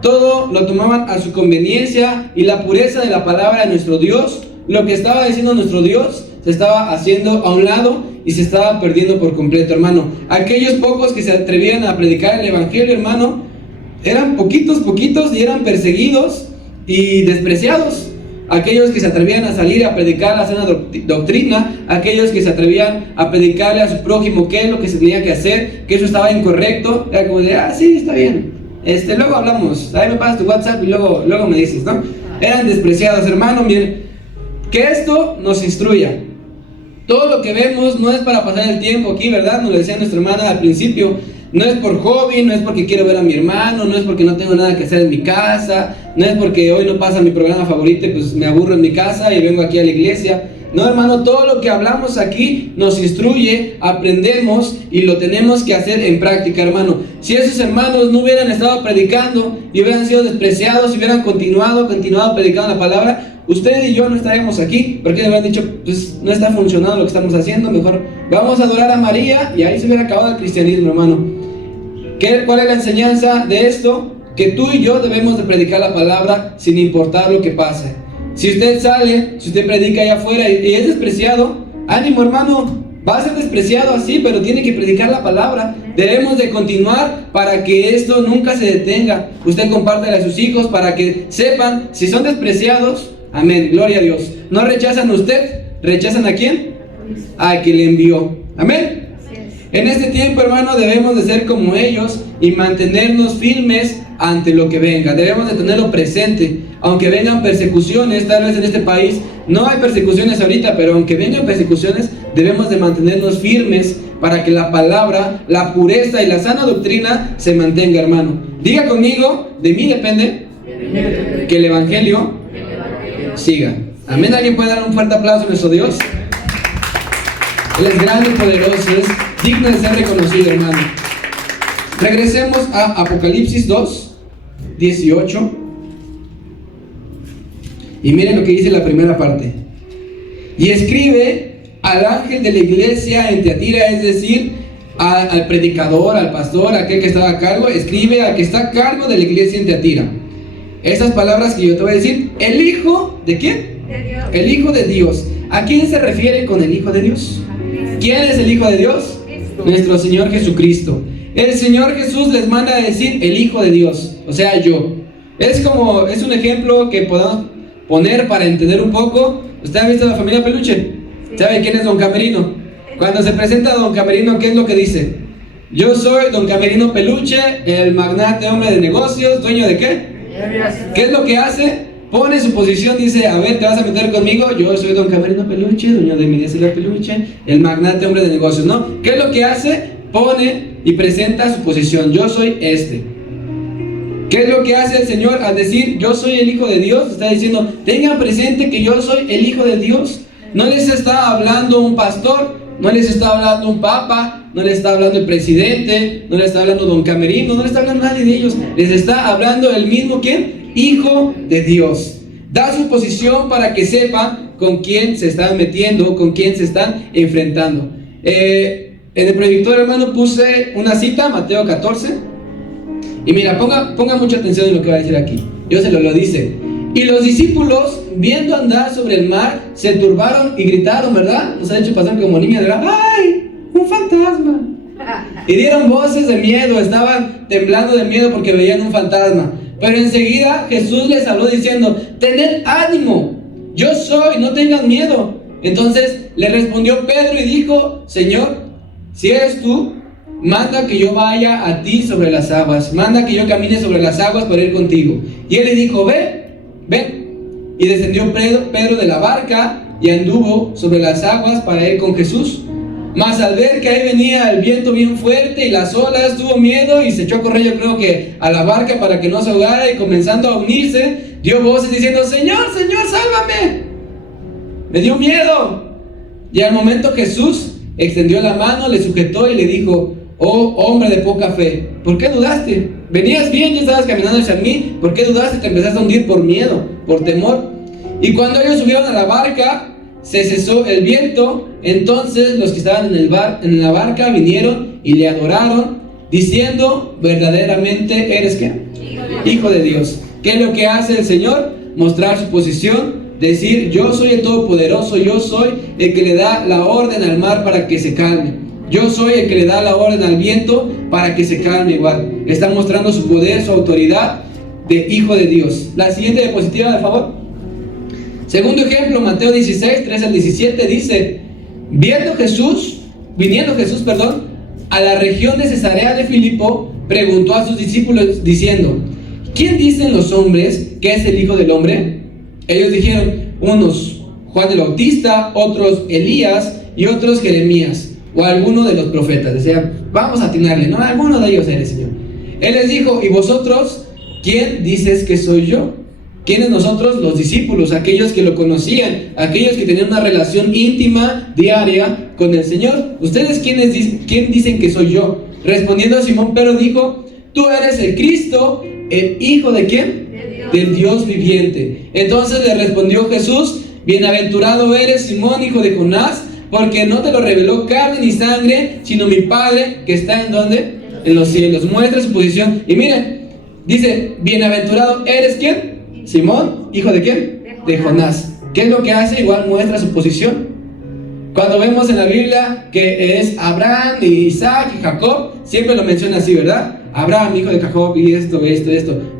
Todo lo tomaban a su conveniencia, y la pureza de la palabra de nuestro Dios, lo que estaba diciendo nuestro Dios, se estaba haciendo a un lado y se estaba perdiendo por completo, hermano. Aquellos pocos que se atrevían a predicar el evangelio, hermano, eran poquitos y eran perseguidos y despreciados. Aquellos que se atrevían a salir a predicar la sana doctrina, aquellos que se atrevían a predicarle a su prójimo qué es lo que se tenía que hacer, que eso estaba incorrecto, era como de, sí, está bien, luego hablamos, ahí me pasas tu WhatsApp y luego me dices, ¿no? Eran despreciados, hermano. Miren, que esto nos instruya. Todo lo que vemos no es para pasar el tiempo aquí, ¿verdad? Nos lo decía nuestra hermana al principio. No es por hobby, no es porque quiero ver a mi hermano, no es porque no tengo nada que hacer en mi casa, no es porque hoy no pasa mi programa favorito y pues me aburro en mi casa y vengo aquí a la iglesia. No, hermano, todo lo que hablamos aquí nos instruye, aprendemos y lo tenemos que hacer en práctica, hermano. Si esos hermanos no hubieran estado predicando y hubieran sido despreciados y hubieran continuado predicando la palabra, usted y yo no estaríamos aquí, porque le hubieran dicho, pues no está funcionando lo que estamos haciendo, mejor vamos a adorar a María, y ahí se hubiera acabado el cristianismo, hermano. ¿Cuál es la enseñanza de esto? Que tú y yo debemos de predicar la palabra sin importar lo que pase. Si usted sale, si usted predica allá afuera y es despreciado, ánimo, hermano, va a ser despreciado así, pero tiene que predicar la palabra. Debemos de continuar para que esto nunca se detenga. Usted compártela a sus hijos para que sepan, si son despreciados, amén, gloria a Dios. No rechazan a usted, ¿rechazan a quién? A quien le envió, amén. En este tiempo, hermano, debemos de ser como ellos y mantenernos firmes ante lo que venga. Debemos de tenerlo presente. Aunque vengan persecuciones, tal vez en este país no hay persecuciones ahorita, pero aunque vengan persecuciones, debemos de mantenernos firmes para que la palabra, la pureza y la sana doctrina se mantenga, hermano. Diga conmigo, de mí depende que el evangelio siga. Amén. ¿Alguien puede dar un fuerte aplauso a nuestro Dios? Él es grande y poderoso, es digno de ser reconocido, hermano. Regresemos a Apocalipsis 2, 18. Y miren lo que dice la primera parte. Y escribe al ángel de la iglesia en Tiatira, es decir, al predicador, al pastor, aquel que estaba a cargo, escribe al que está a cargo de la iglesia en Tiatira. Esas palabras que yo te voy a decir, el Hijo, ¿de quién? De Dios. El Hijo de Dios. ¿A quién se refiere con el Hijo de Dios? ¿Quién es el Hijo de Dios? Cristo. Nuestro Señor Jesucristo. El Señor Jesús les manda a decir el Hijo de Dios, o sea, yo. Es un ejemplo que podamos poner para entender un poco. ¿Usted ha visto la familia Peluche? ¿Sabe quién es Don Camerino? Cuando se presenta Don Camerino, ¿qué es lo que dice? Yo soy Don Camerino Peluche, el magnate hombre de negocios, dueño de ¿qué? ¿Qué es lo que hace? Pone su posición, dice, a ver, ¿te vas a meter conmigo? Yo soy Don Camerino Peluche, dueño de mi la Peluche, el magnate hombre de negocios, ¿no? ¿Qué es lo que hace? Pone y presenta su posición, yo soy este. ¿Qué es lo que hace el Señor al decir, yo soy el Hijo de Dios? Está diciendo, tengan presente que yo soy el Hijo de Dios. No les está hablando un pastor, No les está hablando un papa, no les está hablando el presidente, no les está hablando don Camerino, no les está hablando nadie de ellos. Les está hablando el mismo, ¿quién? Hijo de Dios. Da su posición para que sepan con quién se están metiendo, con quién se están enfrentando. En el proyector, hermano, puse una cita, Mateo 14. Y mira, ponga mucha atención en lo que va a decir aquí. Dios se lo dice. Y los discípulos, viendo andar sobre el mar, se turbaron y gritaron, ¿verdad? Nos ha hecho pasar como niños, ¿verdad? ¡Ay! ¡Un fantasma! Y dieron voces de miedo, estaban temblando de miedo porque veían un fantasma. Pero enseguida Jesús les habló diciendo: tened ánimo, yo soy, no tengan miedo. Entonces le respondió Pedro y dijo: Señor, si eres tú, manda que yo vaya a ti sobre las aguas, manda que yo camine sobre las aguas para ir contigo. Y él le dijo: ven. Y descendió Pedro de la barca y anduvo sobre las aguas para ir con Jesús. Mas al ver que ahí venía el viento bien fuerte y las olas, tuvo miedo y se echó a correr, yo creo que a la barca para que no se ahogara, y comenzando a unirse, dio voces diciendo: Señor, Señor, sálvame. Me dio miedo. Y al momento Jesús extendió la mano, le sujetó y le dijo: oh hombre de poca fe, ¿por qué dudaste? Venías bien, ya estabas caminando hacia mí, ¿por qué dudaste? Te empezaste a hundir por miedo, por temor. Y cuando ellos subieron a la barca, se cesó el viento. Entonces los que estaban en la barca vinieron y le adoraron, diciendo: verdaderamente eres ¿qué? Hijo de Dios. ¿Qué es lo que hace el Señor? Mostrar su posición, decir: yo soy el Todopoderoso, yo soy el que le da la orden al mar para que se calme, yo soy el que le da la orden al viento para que se calme igual. Está mostrando su poder, su autoridad de Hijo de Dios. La siguiente diapositiva, por favor. Segundo ejemplo, Mateo 16, 3 al 17 dice: viniendo Jesús, a la región de Cesarea de Filipo, preguntó a sus discípulos diciendo: ¿quién dicen los hombres que es el Hijo del Hombre? Ellos dijeron: unos Juan el Bautista, otros Elías y otros Jeremías o alguno de los profetas. Decía: vamos a atinarle, no, alguno de ellos eres, Señor. Él les dijo: ¿y vosotros quién dices que soy yo? ¿Quiénes nosotros? Los discípulos, aquellos que lo conocían, aquellos que tenían una relación íntima, diaria con el Señor. ¿Ustedes quién dicen que soy yo? Respondiendo a Simón Pedro dijo: tú eres el Cristo, el Hijo ¿de quién? Del Dios viviente. Entonces le respondió Jesús: bienaventurado eres, Simón, hijo de Jonás, porque no te lo reveló carne ni sangre, sino mi Padre que está ¿en dónde? En los cielos. Muestra su posición. Y miren, dice: bienaventurado eres ¿quién? Simón, hijo de quién? De Jonás. ¿Qué es lo que hace? Igual muestra su posición. Cuando vemos en la Biblia que es Abraham, y Isaac y Jacob, siempre lo menciona así, ¿verdad? Abraham, hijo de Jacob, y esto.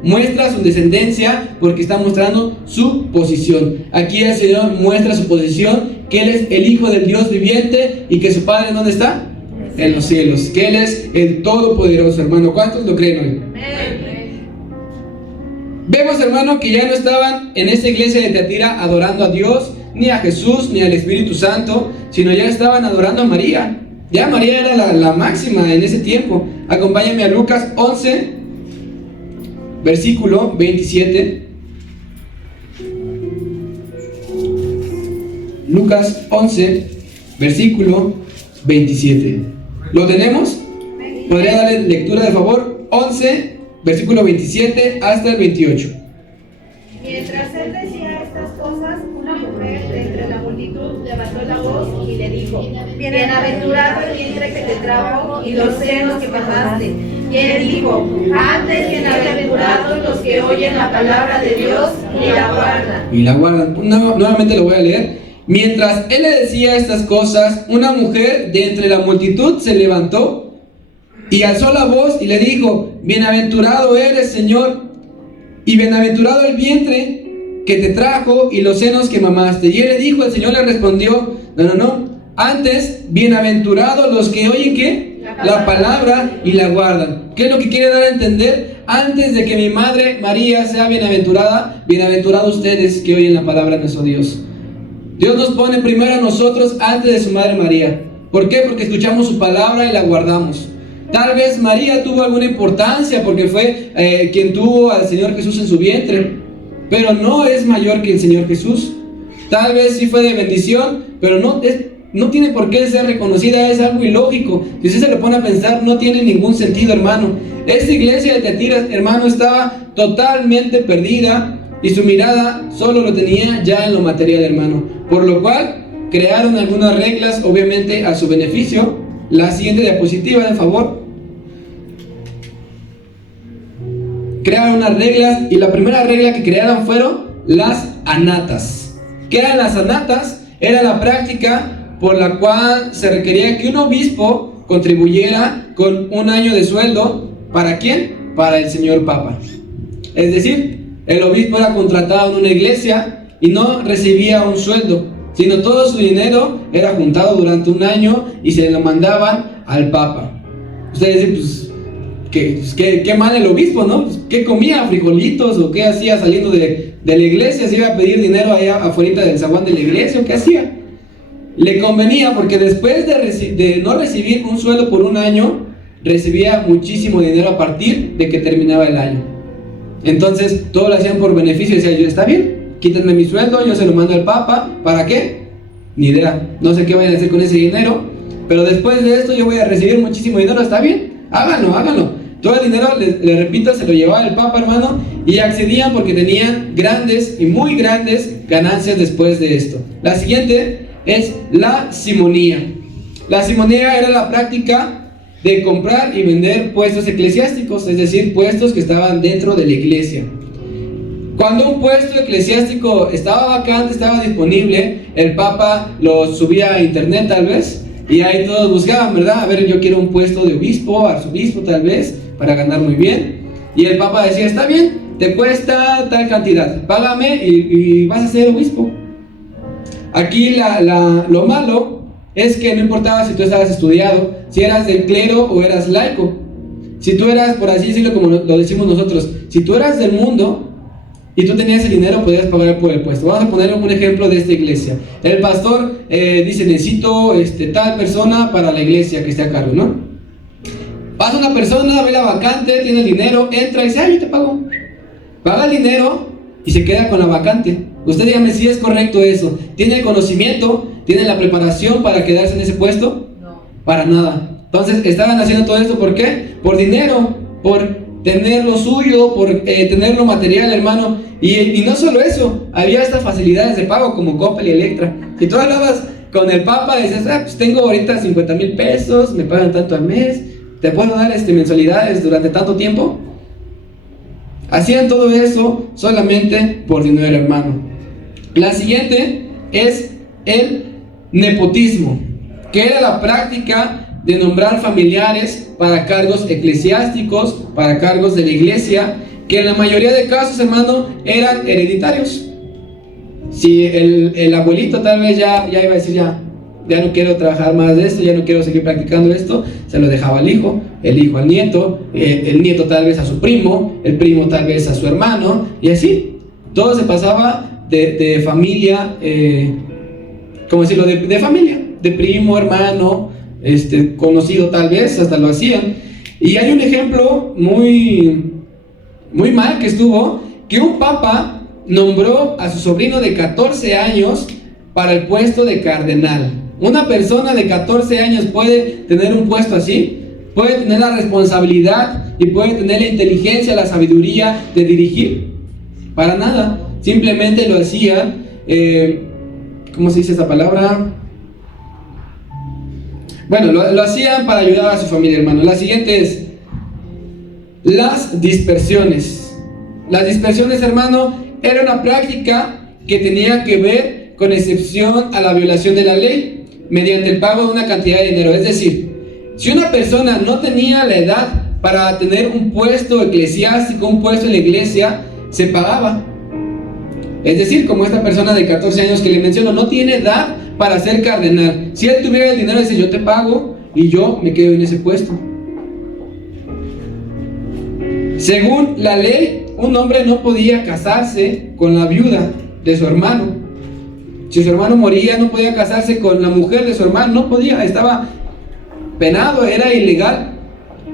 Muestra su descendencia porque está mostrando su posición. Aquí el Señor muestra su posición, que Él es el Hijo del Dios viviente y que su Padre ¿dónde está? En los cielos. Que Él es el Todopoderoso, hermano. ¿Cuántos lo creen hoy? Amén. Vemos, hermano, que ya no estaban en esta iglesia de Teatira adorando a Dios, ni a Jesús, ni al Espíritu Santo, sino ya estaban adorando a María. Ya María era la máxima en ese tiempo. Acompáñame a Lucas 11, versículo 27. Lucas 11, versículo 27. ¿Lo tenemos? ¿Podría darle lectura, de favor? 11, versículo 27 hasta el 28. Mientras él decía estas cosas, una mujer de entre la multitud levantó la voz y le dijo: bienaventurado el vientre que te trajo y los senos que mamaste. Y él dijo: antes bienaventurados los que oyen la palabra de Dios y la guardan. Nuevamente lo voy a leer. Mientras él le decía estas cosas, una mujer de entre la multitud se levantó y alzó la voz y le dijo: bienaventurado eres, Señor, y bienaventurado el vientre que te trajo y los senos que mamaste. Y él le dijo, el Señor le respondió: no, antes bienaventurados los que oyen ¿qué? La palabra y la guardan. ¿Qué es lo que quiere dar a entender? Antes de que mi madre María sea bienaventurada, bienaventurados ustedes que oyen la palabra de nuestro Dios. Dios nos pone primero a nosotros antes de su madre María. ¿Por qué? Porque escuchamos su palabra y la guardamos. Tal vez María tuvo alguna importancia porque fue quien tuvo al Señor Jesús en su vientre, pero no es mayor que el Señor Jesús. Tal vez sí fue de bendición, pero no es no tiene por qué ser reconocida, es algo ilógico. Si usted se lo pone a pensar, no tiene ningún sentido, hermano. Esta iglesia de Tiatira, hermano, estaba totalmente perdida y su mirada solo lo tenía ya en lo material, hermano. Por lo cual crearon algunas reglas, obviamente a su beneficio. La siguiente diapositiva, de favor. Crearon unas reglas y la primera regla que crearon fueron las anatas. ¿Qué eran las anatas? Era la práctica por la cual se requería que un obispo contribuyera con un año de sueldo. ¿Para quién? Para el señor Papa. Es decir, el obispo era contratado en una iglesia y no recibía un sueldo, sino todo su dinero era juntado durante un año y se lo mandaban al Papa. Ustedes dicen, pues, qué mal el obispo, ¿no? Pues, ¿qué comía? ¿Frijolitos? ¿O qué hacía saliendo de la iglesia? ¿Se iba a pedir dinero allá afuera del zaguán de la iglesia? ¿O qué hacía? Le convenía porque después de no recibir un sueldo por un año, recibía muchísimo dinero a partir de que terminaba el año. Entonces, todo lo hacían por beneficio. Decía yo, está bien, quítenme mi sueldo, yo se lo mando al Papa. ¿Para qué? Ni idea, no sé qué vayan a hacer con ese dinero, pero después de esto yo voy a recibir muchísimo dinero. ¿Está bien? Háganlo. Todo el dinero, le repito, se lo llevaba el Papa, hermano, y accedían porque tenían grandes y muy grandes ganancias después de esto. La siguiente es la simonía. La simonía era la práctica de comprar y vender puestos eclesiásticos, es decir, puestos que estaban dentro de la iglesia. Cuando un puesto eclesiástico estaba vacante, estaba disponible, el Papa lo subía a internet tal vez, y ahí todos buscaban, ¿verdad? A ver, yo quiero un puesto de obispo, arzobispo tal vez, para ganar muy bien. Y el Papa decía, está bien, te cuesta tal cantidad, págame y vas a ser obispo. Aquí lo malo es que no importaba si tú estabas estudiado, si eras del clero o eras laico. Si tú eras, por así decirlo, como lo decimos nosotros, si tú eras del mundo y tú tenías el dinero, podías pagar por el puesto. Vamos a poner un ejemplo de esta iglesia. El pastor dice, necesito tal persona para la iglesia que esté a cargo, ¿no? Pasa una persona, ve la vacante, tiene el dinero, entra y dice, yo te pago. Paga el dinero y se queda con la vacante. Usted dígame si es correcto eso. ¿Tiene el conocimiento? ¿Tiene la preparación para quedarse en ese puesto? No. Para nada. Entonces, estaban haciendo todo esto, ¿por qué? Por dinero, por tener lo suyo, por tener lo material, hermano. Y no solo eso, había hasta facilidades de pago como Coppel y Electra. Si tú hablabas con el Papa, dices, pues tengo ahorita 50,000 pesos, me pagan tanto al mes, ¿te puedo dar mensualidades durante tanto tiempo? Hacían todo eso solamente por dinero, hermano. La siguiente es el nepotismo, que era la práctica de nombrar familiares para cargos eclesiásticos, para cargos de la iglesia, que en la mayoría de casos, hermano, eran hereditarios. Si el abuelito tal vez ya iba a decir, ya no quiero trabajar más de esto, ya no quiero seguir practicando esto, se lo dejaba al hijo, el hijo al nieto, el nieto tal vez a su primo, el primo tal vez a su hermano, y así, todo se pasaba de familia, ¿cómo decirlo? De familia, de primo, hermano, conocido tal vez, hasta lo hacían. Y hay un ejemplo muy mal que estuvo, que un papa nombró a su sobrino de 14 años para el puesto de cardenal. Una persona de 14 años puede tener un puesto así, puede tener la responsabilidad y puede tener la inteligencia, la sabiduría de dirigir. Para nada, simplemente lo hacían, ¿cómo se dice esta palabra? Bueno, lo hacían para ayudar a su familia, hermano. La siguiente es las dispersiones. Las dispersiones, hermano, era una práctica que tenía que ver con excepción a la violación de la ley mediante el pago de una cantidad de dinero. Es decir, si una persona no tenía la edad para tener un puesto eclesiástico, un puesto en la iglesia, se pagaba. Es decir, como esta persona de 14 años que le menciono, no tiene edad para ser cardenal. Si él tuviera el dinero, dice, yo te pago y yo me quedo en ese puesto. Según la ley, un hombre no podía casarse con la viuda de su hermano. Si su hermano moría, no podía casarse con la mujer de su hermano, no podía, estaba penado, era ilegal.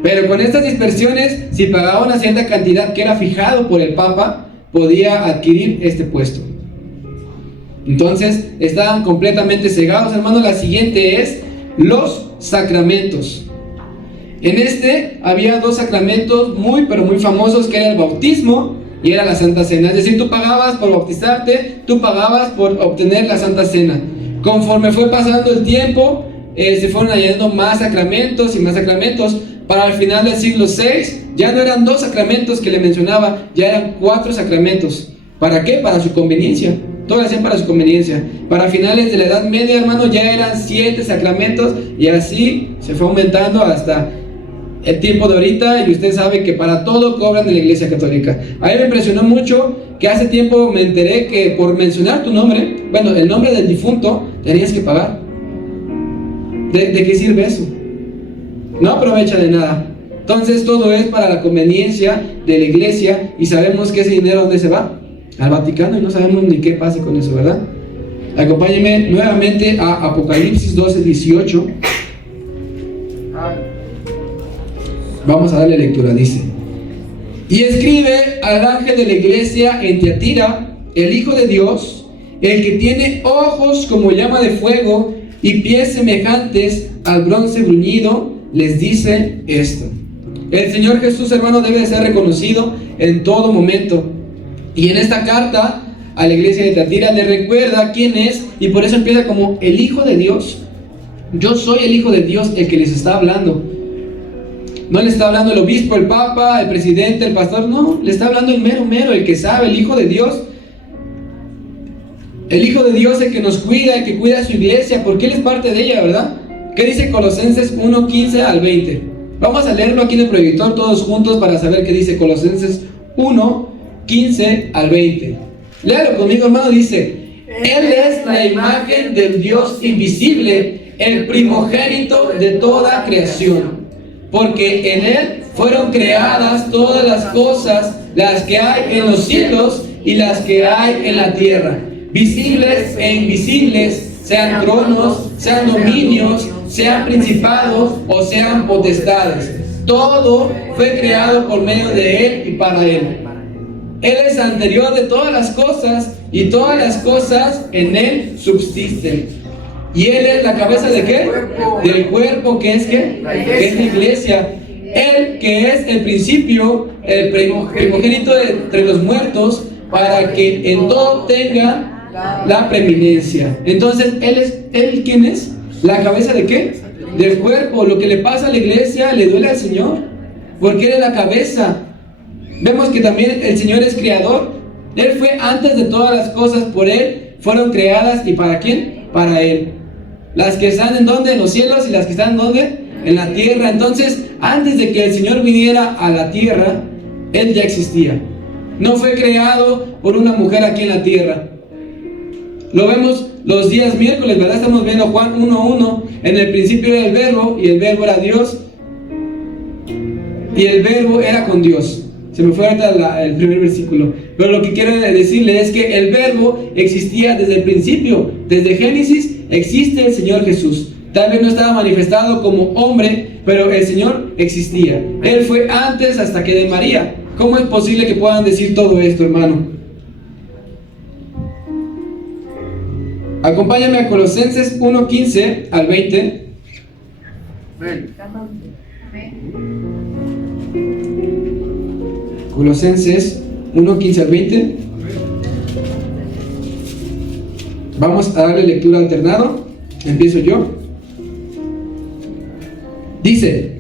Pero con estas dispersiones, si pagaba una cierta cantidad que era fijado por el Papa, podía adquirir este puesto. Entonces estaban completamente cegados, hermano. La siguiente es los sacramentos. En este había dos sacramentos muy pero muy famosos, que era el bautismo y era la Santa Cena. Es decir, tú pagabas por bautizarte, tú pagabas por obtener la Santa Cena. Conforme fue pasando el tiempo, se fueron añadiendo más sacramentos y más sacramentos. Para el final del siglo VI ya no eran 2 sacramentos que le mencionaba, ya eran 4 sacramentos. ¿Para qué? Para su conveniencia. Todo lo hacían para su conveniencia. Para finales de la Edad Media, hermano, ya eran 7 sacramentos, y así se fue aumentando hasta el tiempo de ahorita. Y usted sabe que para todo cobran de la Iglesia Católica. A mí me impresionó mucho que hace tiempo me enteré que por mencionar tu nombre, bueno, el nombre del difunto, tenías que pagar. ¿De qué sirve eso? No aprovecha de nada. Entonces todo es para la conveniencia de la Iglesia, y sabemos que ese dinero, ¿dónde se va? Al Vaticano, y no sabemos ni qué pase con eso, ¿verdad? Acompáñenme nuevamente a Apocalipsis 12:18. Vamos a darle lectura. Dice: y escribe al ángel de la iglesia en Tiatira, el Hijo de Dios, el que tiene ojos como llama de fuego y pies semejantes al bronce bruñido, les dice esto. El Señor Jesús, hermano, debe de ser reconocido en todo momento. Y en esta carta a la iglesia de Tiatira le recuerda quién es, y por eso empieza como el Hijo de Dios. Yo soy el Hijo de Dios, el que les está hablando. No le está hablando el obispo, el papa, el presidente, el pastor. No, le está hablando el mero, el que sabe, el Hijo de Dios. El Hijo de Dios, el que nos cuida, el que cuida a su iglesia, porque Él es parte de ella, ¿verdad? ¿Qué dice Colosenses 1:15 al 20? Vamos a leerlo aquí en el proyector todos juntos para saber qué dice Colosenses 1:15 al 20. Léalo conmigo, hermano. Dice: Él es la imagen del Dios invisible, el primogénito de toda creación, porque en Él fueron creadas todas las cosas, las que hay en los cielos y las que hay en la tierra, visibles e invisibles, sean tronos, sean dominios, sean principados o sean potestades. Todo fue creado por medio de Él y para Él. Él es anterior de todas las cosas, y todas las cosas en Él subsisten. ¿Y Él es la cabeza de qué? Del cuerpo, que es ¿qué? Que es la iglesia. Él que es el principio, el primogénito de entre los muertos, para que en todo tenga la preeminencia. Entonces, ¿Él quién es? ¿La cabeza de qué? Del cuerpo. Lo que le pasa a la iglesia le duele al Señor, porque Él es la cabeza. Vemos que también el Señor es creador. Él fue antes de todas las cosas, por Él fueron creadas. ¿Y para quién? Para Él. Las que están en donde, en los cielos, y las que están en donde, en la tierra. Entonces, antes de que el Señor viniera a la tierra, Él ya existía. No fue creado por una mujer aquí en la tierra. Lo vemos los días miércoles, ¿verdad? Estamos viendo Juan 1:1. En el principio era el verbo, y el verbo era Dios, y el verbo era con Dios. Se me fue ahorita el primer versículo, pero lo que quiero decirle es que el verbo existía desde el principio. Desde Génesis existe el Señor Jesús. Tal vez no estaba manifestado como hombre, pero el Señor existía. Él fue antes hasta que de María. ¿Cómo es posible que puedan decir todo esto, hermano? Acompáñame a Colosenses 1:15 al 20. Colosenses 1:15 al 20. Vamos a darle lectura alternado. Empiezo yo. Dice: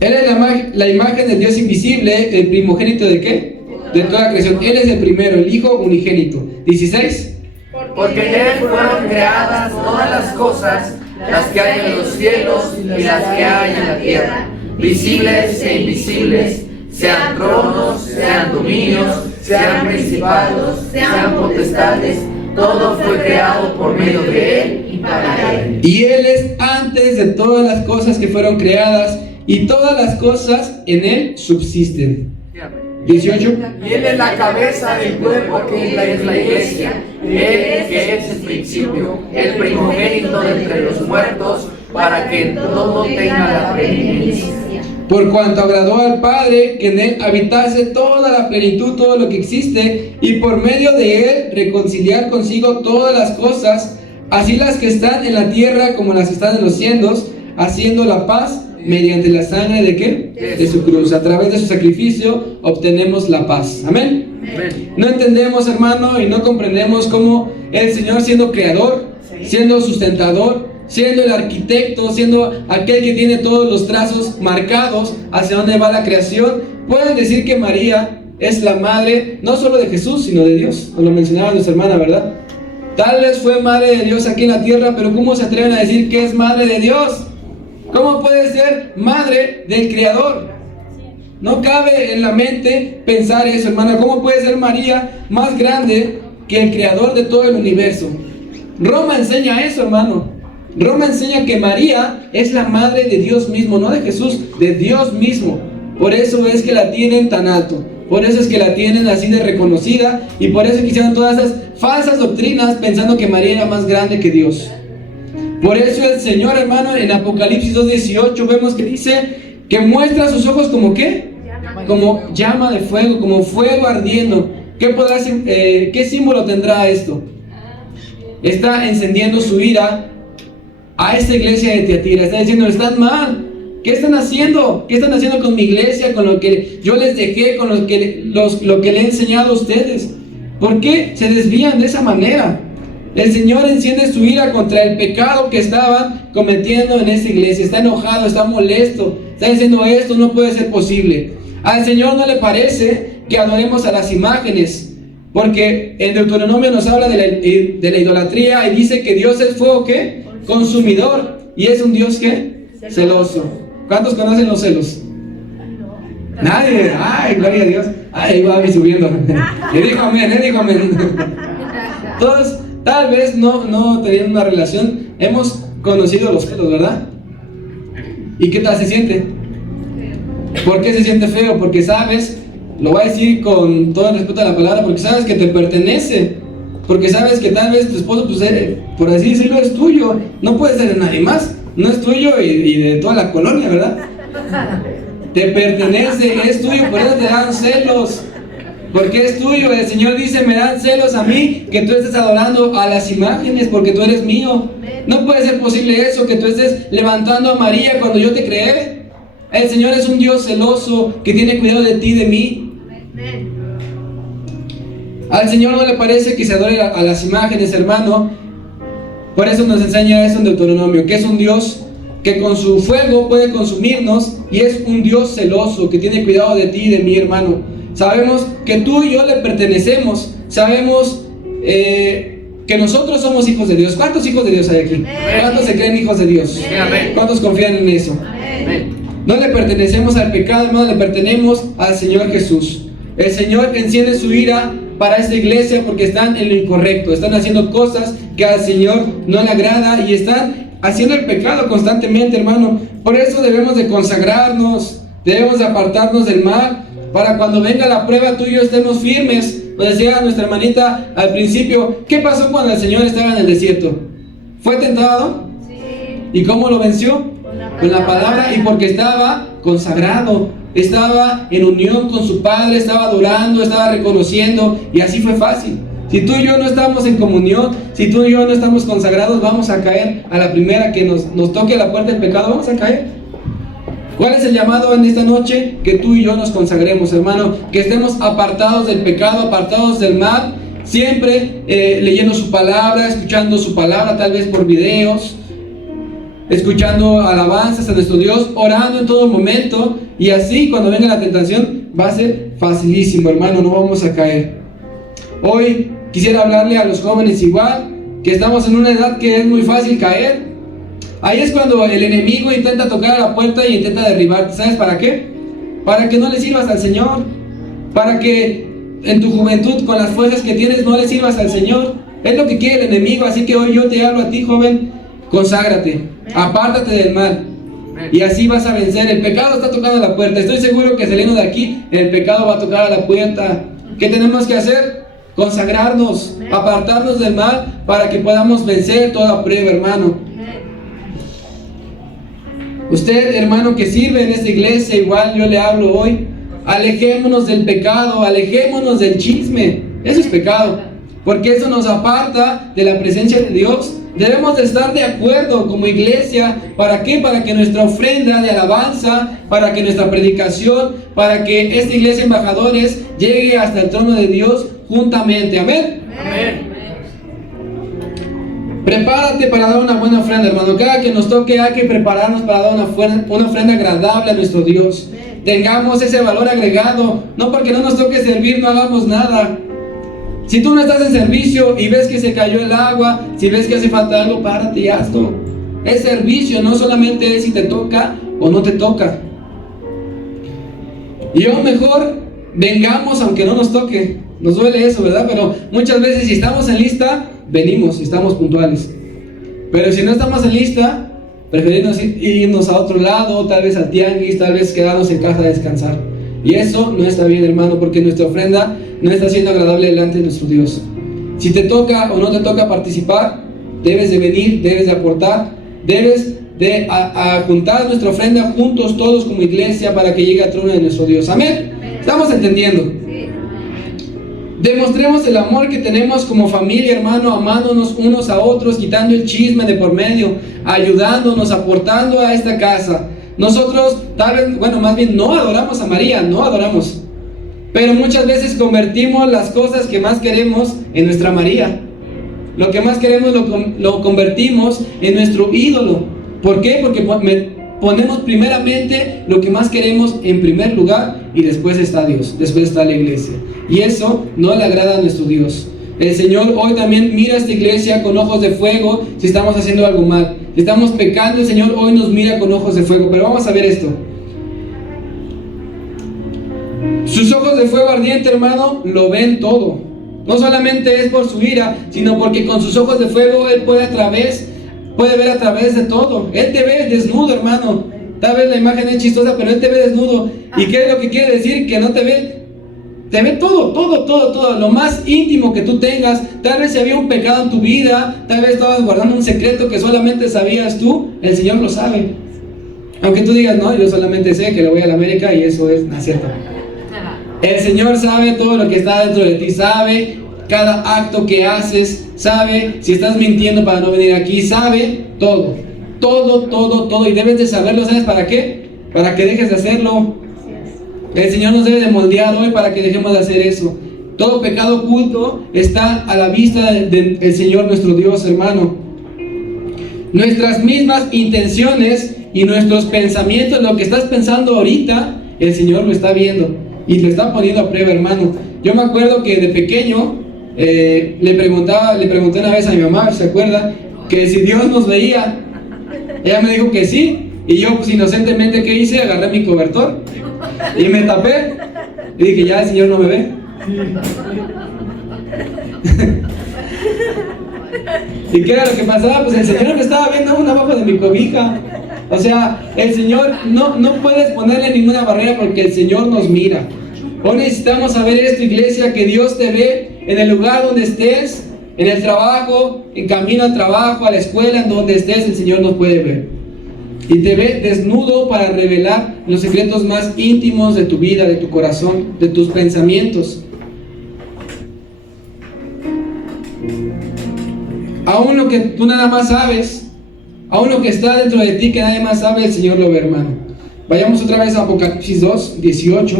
Él es la imagen del Dios invisible, el primogénito ¿de qué? De toda creación. Él es el primero, el Hijo unigénito. 16. Porque en Él fueron creadas todas las cosas, las que hay en los cielos y las que hay en la tierra, visibles e invisibles, sean tronos, sean dominios, sean principados, sean potestades. Todo fue creado por medio de Él y para Él. Y Él es antes de todas las cosas que fueron creadas, y todas las cosas en Él subsisten. 18. Y Él es la cabeza del cuerpo, que es la iglesia. Él que es el principio, el primogénito de entre los muertos, para que en todo tenga la preeminencia. por cuanto agradó al Padre que en él habitase toda la plenitud, todo lo que existe, y por medio de él reconciliar consigo todas las cosas, así las que están en la tierra como las que están en los cielos, haciendo la paz mediante la sangre ¿de qué? De su cruz. A través de su sacrificio obtenemos la paz. Amén. No entendemos, hermano, y no comprendemos cómo el Señor, siendo creador, siendo sustentador, siendo el arquitecto, siendo aquel que tiene todos los trazos marcados hacia dónde va la creación, pueden decir que María es la madre no solo de Jesús, sino de Dios. Nos lo mencionaba nuestra hermana, ¿verdad? Tal vez fue madre de Dios aquí en la tierra, pero ¿cómo se atreven a decir que es madre de Dios? ¿Cómo puede ser madre del Creador? No cabe en la mente pensar eso, hermano. ¿Cómo puede ser María más grande que el Creador de todo el universo? Roma enseña eso, hermano. Roma enseña que María es la madre de Dios mismo, no de Jesús, de Dios mismo. Por eso es que la tienen tan alto. Por eso es que la tienen así de reconocida. Y por eso hicieron todas esas falsas doctrinas pensando que María era más grande que Dios. Por eso el Señor, hermano, en Apocalipsis 2:18 vemos que dice que muestra sus ojos como ¿qué? Como llama de fuego, como fuego ardiendo. ¿Qué símbolo tendrá esto? Está encendiendo su ira a esta iglesia de Tiatira. Está diciendo, están mal. ¿Qué están haciendo? ¿Qué están haciendo con mi iglesia? Con lo que yo les dejé, con lo que le he enseñado a ustedes. ¿Por qué se desvían de esa manera? El Señor enciende su ira contra el pecado que estaban cometiendo en esta iglesia. Está enojado, está molesto. Está diciendo, esto no puede ser posible. Al Señor no le parece que adoremos a las imágenes, porque en Deuteronomio nos habla de la idolatría y dice que Dios es fuego, ¿qué? Consumidor. Y es un Dios, ¿qué? Celoso. ¿Cuántos conocen los celos? Nadie. Ay, gloria a Dios. Ay, ahí va Abby subiendo. Le dijo amén. Todos, tal vez no teniendo una relación, hemos conocido los celos, ¿verdad? ¿Y qué tal se siente? ¿Por qué se siente feo? Porque sabes, lo voy a decir con todo el respeto a la palabra, porque sabes que te pertenece. Porque sabes que tal vez tu esposo, pues, por así decirlo, es tuyo. No puede ser de nadie más. No es tuyo y de toda la colonia, ¿verdad? Te pertenece, es tuyo, por eso te dan celos. Porque es tuyo. El Señor dice, me dan celos a mí que tú estés adorando a las imágenes porque tú eres mío. No puede ser posible eso, que tú estés levantando a María cuando yo te creé. El Señor es un Dios celoso que tiene cuidado de ti y de mí. Al Señor no le parece que se adore a las imágenes, hermano. Por eso nos enseña eso en Deuteronomio, que es un Dios que con su fuego puede consumirnos y es un Dios celoso que tiene cuidado de ti y de mí, hermano. Sabemos que tú y yo le pertenecemos. Sabemos que nosotros somos hijos de Dios. ¿Cuántos hijos de Dios hay aquí? ¿Cuántos se creen hijos de Dios? ¿Cuántos confían en eso? No le pertenecemos al pecado, hermano, le pertenecemos al Señor Jesús. El Señor enciende su ira para esta iglesia porque están en lo incorrecto. Están haciendo cosas que al Señor no le agrada y están haciendo el pecado constantemente, hermano. Por eso debemos de consagrarnos, debemos de apartarnos del mal, para cuando venga la prueba tú y yo estemos firmes. Nos decía nuestra hermanita al principio, ¿qué pasó cuando el Señor estaba en el desierto? ¿Fue tentado? Sí. ¿Y cómo lo venció? Con la palabra, y porque estaba consagrado, estaba en unión con su Padre, estaba adorando, estaba reconociendo, y así fue fácil. Si tú y yo no estamos en comunión, si tú y yo no estamos consagrados, vamos a caer a la primera que nos toque la puerta del pecado, vamos a caer. ¿Cuál es el llamado en esta noche? Que tú y yo nos consagremos, hermano, que estemos apartados del pecado, apartados del mal, siempre leyendo su palabra, escuchando su palabra, tal vez por videos, escuchando alabanzas a nuestro Dios, orando en todo momento, y así cuando venga la tentación va a ser facilísimo, hermano, no vamos a caer. Hoy quisiera hablarle a los jóvenes igual, que estamos en una edad que es muy fácil caer. Ahí es cuando el enemigo intenta tocar a la puerta y intenta derribarte. ¿Sabes para qué? Para que no le sirvas al Señor, para que en tu juventud, con las fuerzas que tienes, no le sirvas al Señor. Es lo que quiere el enemigo, así que hoy yo te hablo a ti, joven. Conságrate, apártate del mal, y así vas a vencer. El pecado está tocando la puerta. Estoy seguro que saliendo de aquí, el pecado va a tocar a la puerta. ¿Qué tenemos que hacer? Consagrarnos, apartarnos del mal, para que podamos vencer toda prueba, hermano. Usted, hermano, que sirve en esta iglesia, igual yo le hablo hoy, alejémonos del pecado, alejémonos del chisme. Eso es pecado, porque eso nos aparta de la presencia de Dios. Debemos de estar de acuerdo como iglesia. ¿Para qué? Para que nuestra ofrenda de alabanza, para que nuestra predicación, para que esta iglesia embajadores llegue hasta el trono de Dios juntamente. Amén. Amén. Prepárate para dar una buena ofrenda, hermano. Cada que nos toque hay que prepararnos para dar una ofrenda agradable a nuestro Dios. Tengamos ese valor agregado. No porque no nos toque servir, no hagamos nada. Si tú no estás en servicio y ves que se cayó el agua, si ves que hace falta algo, párate y hazlo. Es servicio, no solamente es si te toca o no te toca. Y aún mejor, vengamos aunque no nos toque. Nos duele eso, ¿verdad? Pero muchas veces si estamos en lista, venimos y estamos puntuales. Pero si no estamos en lista, preferimos irnos a otro lado, tal vez al tianguis, tal vez quedarnos en casa a descansar. Y eso no está bien, hermano, porque nuestra ofrenda no está siendo agradable delante de nuestro Dios. Si te toca o no te toca participar, debes de venir, debes de aportar, debes de juntar nuestra ofrenda juntos todos como iglesia para que llegue al trono de nuestro Dios. Amén. ¿Estamos entendiendo? Demostremos el amor que tenemos como familia, hermano, amándonos unos a otros, quitando el chisme de por medio, ayudándonos, aportando a esta casa. Nosotros, tal vez, bueno, más bien no adoramos a María, no adoramos. Pero muchas veces convertimos las cosas que más queremos en nuestra María. Lo que más queremos lo convertimos en nuestro ídolo. ¿Por qué? Porque ponemos primeramente lo que más queremos en primer lugar y después está Dios, después está la iglesia. Y eso no le agrada a nuestro Dios. El Señor hoy también mira a esta iglesia con ojos de fuego si estamos haciendo algo mal. Si estamos pecando, el Señor hoy nos mira con ojos de fuego. Pero vamos a ver esto. Sus ojos de fuego ardiente, hermano, lo ven todo. No solamente es por su ira, sino porque con sus ojos de fuego Él puede ver a través de todo. Él te ve desnudo, hermano. Tal vez la imagen es chistosa, pero Él te ve desnudo. ¿Y qué es lo que quiere decir? Que no te ve. Te ve todo, lo más íntimo que tú tengas. Tal vez si había un pecado en tu vida, tal vez estabas guardando un secreto que solamente sabías tú, el Señor lo sabe. Aunque tú digas, no, yo solamente sé que le voy a la América y eso es cierto. El Señor sabe todo lo que está dentro de ti, sabe cada acto que haces, sabe si estás mintiendo para no venir aquí, sabe todo, y debes de saberlo. ¿Sabes para qué? Para que dejes de hacerlo. El Señor nos debe de moldear hoy para que dejemos de hacer eso. Todo pecado oculto está a la vista del Señor nuestro Dios, hermano. Nuestras mismas intenciones y nuestros pensamientos, lo que estás pensando ahorita, el Señor lo está viendo y lo está poniendo a prueba, hermano. Yo me acuerdo que de pequeño le pregunté una vez a mi mamá, ¿se acuerda? Que si Dios nos veía. Ella me dijo que sí, y yo pues inocentemente, ¿qué hice? Agarré mi cobertor y me tapé y dije, ya el Señor no me ve. ¿Y qué era lo que pasaba? Pues el Señor me estaba viendo aún abajo de mi cobija. O sea, el Señor, no puedes ponerle ninguna barrera porque el Señor nos mira. Hoy necesitamos saber esto, iglesia, que Dios te ve en el lugar donde estés, en el trabajo, en camino al trabajo, a la escuela, en donde estés, el Señor nos puede ver. Y te ve desnudo para revelar los secretos más íntimos de tu vida, de tu corazón, de tus pensamientos. Aún lo que tú nada más sabes, aún lo que está dentro de ti que nadie más sabe, el Señor lo ve, hermano. Vayamos otra vez a Apocalipsis 2, 18.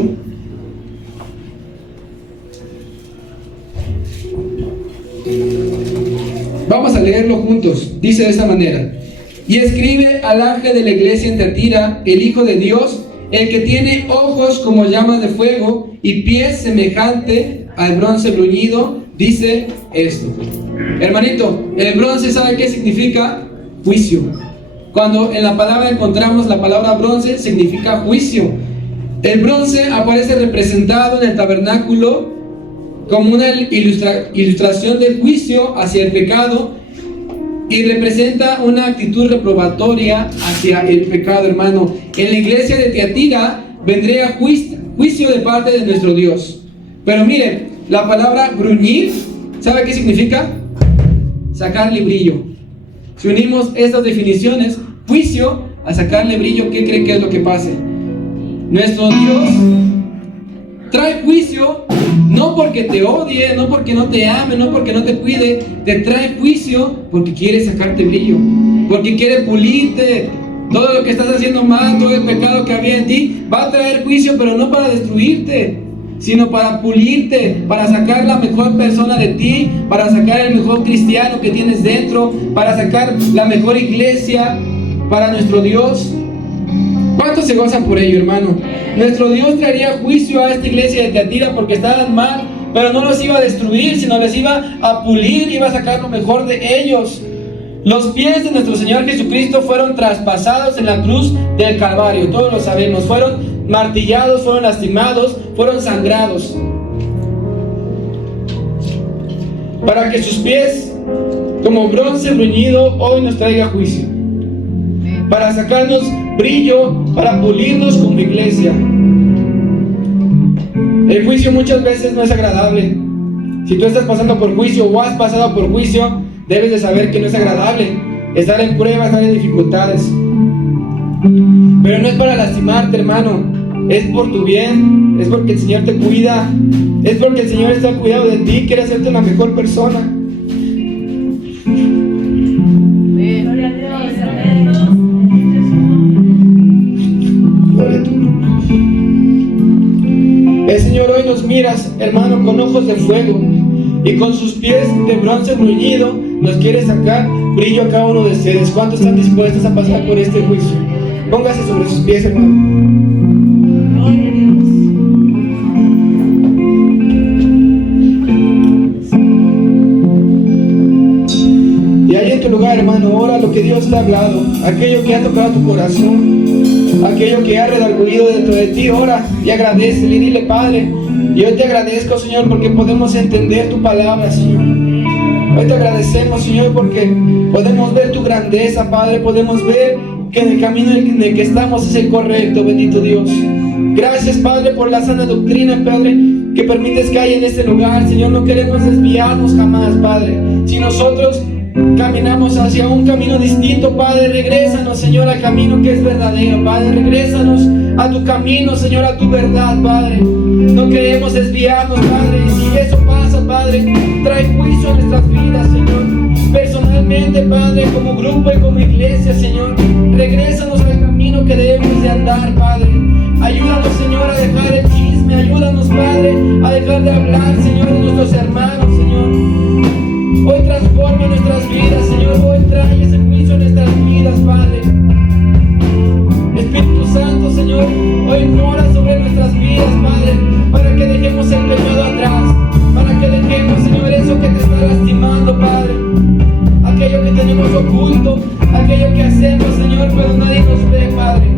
Vamos a leerlo juntos. Dice de esta manera: y escribe al ángel de la iglesia en Tiatira, el Hijo de Dios, el que tiene ojos como llamas de fuego y pies semejante al bronce bruñido, dice esto. Hermanito, el bronce, ¿sabe qué significa? Juicio. Cuando en la palabra encontramos la palabra bronce, significa juicio. El bronce aparece representado en el tabernáculo como una ilustración del juicio hacia el pecado y representa una actitud reprobatoria hacia el pecado, hermano. En la iglesia de Tiatira vendría juicio de parte de nuestro Dios. Pero miren, la palabra bruñir, ¿sabe qué significa? Sacarle brillo. Si unimos estas definiciones, juicio a sacarle brillo, ¿qué creen que es lo que pase? Nuestro Dios trae juicio, no porque te odie, no porque no te ame, no porque no te cuide, te trae juicio porque quiere sacarte brillo, porque quiere pulirte. Todo lo que estás haciendo mal, todo el pecado que había en ti, va a traer juicio, pero no para destruirte, sino para pulirte, para sacar la mejor persona de ti, para sacar el mejor cristiano que tienes dentro, para sacar la mejor iglesia para nuestro Dios. ¿Cuántos se gozan por ello, hermano? Nuestro Dios traería juicio a esta iglesia de Tiatira porque estaban mal, pero no los iba a destruir, sino les iba a pulir, iba a sacar lo mejor de ellos. Los pies de nuestro Señor Jesucristo fueron traspasados en la cruz del Calvario, todos lo sabemos, fueron martillados, fueron lastimados, fueron sangrados, para que sus pies, como bronce bruñido, hoy nos traiga juicio, para sacarnos brillo, para pulirnos como iglesia. El juicio muchas veces no es agradable. Si tú estás pasando por juicio o has pasado por juicio, debes de saber que no es agradable estar en pruebas, estar en dificultades. Pero no es para lastimarte, hermano. Es por tu bien, es porque el Señor te cuida, es porque el Señor está al cuidado de ti, quiere hacerte una mejor persona. Gloria a Dios. Gloria a tu nombre. El Señor hoy nos miras, hermano, con ojos de fuego, y con sus pies de bronce bruñido nos quiere sacar brillo a cada uno de ustedes. ¿Cuántos están dispuestos a pasar por este juicio? Póngase sobre sus pies, hermano. Y ahí en tu lugar, hermano, ora lo que Dios te ha hablado, aquello que ha tocado tu corazón, aquello que ha redarguido dentro de ti. Ora y agradecele y dile: Padre, yo te agradezco, Señor, porque podemos entender tu palabra, Señor. Hoy te agradecemos, Señor, porque podemos ver tu grandeza, Padre. Podemos ver que en el camino en el que estamos es el correcto, bendito Dios. Gracias, Padre, por la sana doctrina, Padre, que permites que haya en este lugar, Señor. No queremos desviarnos jamás, Padre. Si nosotros caminamos hacia un camino distinto, Padre, regrésanos, Señor, al camino que es verdadero, Padre. Regrésanos a tu camino, Señor, a tu verdad, Padre. No queremos desviarnos, Padre. Y si eso pasa, Padre, trae juicio a nuestras vidas, Señor. Personalmente, Padre, como grupo y como iglesia, Señor, regrésanos al camino que debemos de andar, Padre. Ayúdanos, Señor, a dejar el chisme. Ayúdanos, Padre, a dejar de hablar, Señor, de nuestros hermanos, Señor. Hoy transforma nuestras vidas, Señor. Hoy trae ese juicio en nuestras vidas, Padre. Espíritu Santo, Señor, hoy mora sobre nuestras vidas, Padre, para que dejemos el pecado atrás, para que dejemos, Señor, eso que te está lastimando, Padre, aquello que tenemos oculto, aquello que hacemos, Señor, pero nadie nos ve, Padre.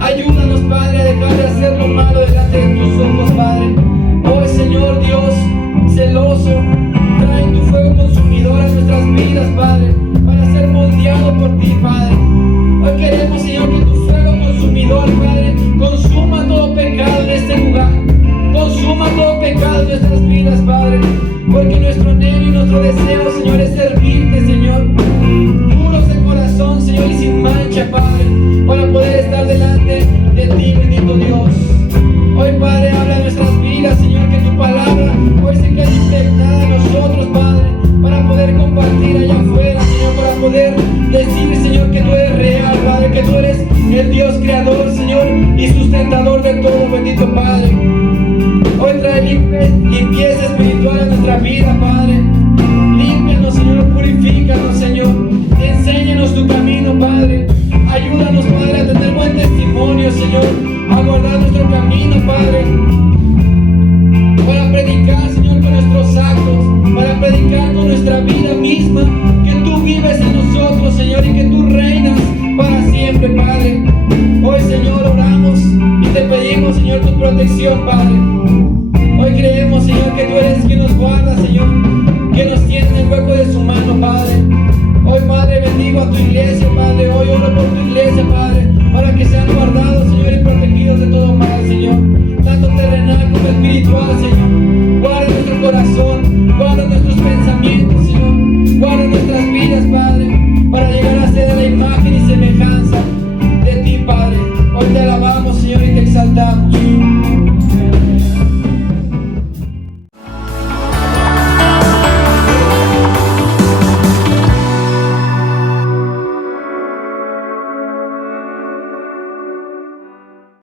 Ayúdanos, Padre, a dejar de hacer lo malo delante de tus ojos, Padre. Hoy, Señor Dios, celoso, trae tu fuego consumidor a nuestras vidas, Padre, para ser moldeado por ti, Padre. Hoy queremos, Señor, que tu fuego consumidor, Padre, consuma todo pecado en este lugar. Consuma todo pecado en nuestras vidas, Padre. Porque nuestro anhelo y nuestro deseo, Señor, es servirte, Señor. Puros de corazón, Señor, y sin mancha, Padre, para poder estar delante de ti, bendito Dios. Hoy, Padre, habla de nuestras vidas, Señor, que tu palabra hoy se quede impregnada en nosotros, Padre, para poder compartir allá afuera, Señor, para poder decir, Señor, que tú eres real, Padre, que tú eres el Dios creador, Señor, y sustentador de todo, bendito Padre. Hoy trae limpieza espiritual a nuestra vida, Padre. Límpianos, Señor, purifícanos, Señor. Enséñanos tu camino, Padre. Ayúdanos, Padre, a tener buen testimonio, Señor, a guardar nuestro camino, Padre, para predicar, Señor, con nuestros actos, para predicar con nuestra vida misma, que tú vives en nosotros, Señor, y que tú reinas para siempre, Padre. Hoy, Señor, oramos y te pedimos, Señor, tu protección, Padre. Hoy creemos, Señor, que tú eres quien nos guarda, Señor, que nos tiene en el hueco de su mano, Padre. Hoy, Padre, bendigo a tu iglesia, Padre. Hoy oro por tu iglesia, Padre, para que sean guardados, Señor, y protegidos de todo mal, Señor, tanto terrenal como espiritual, Señor. Guarda nuestro corazón, guarda nuestros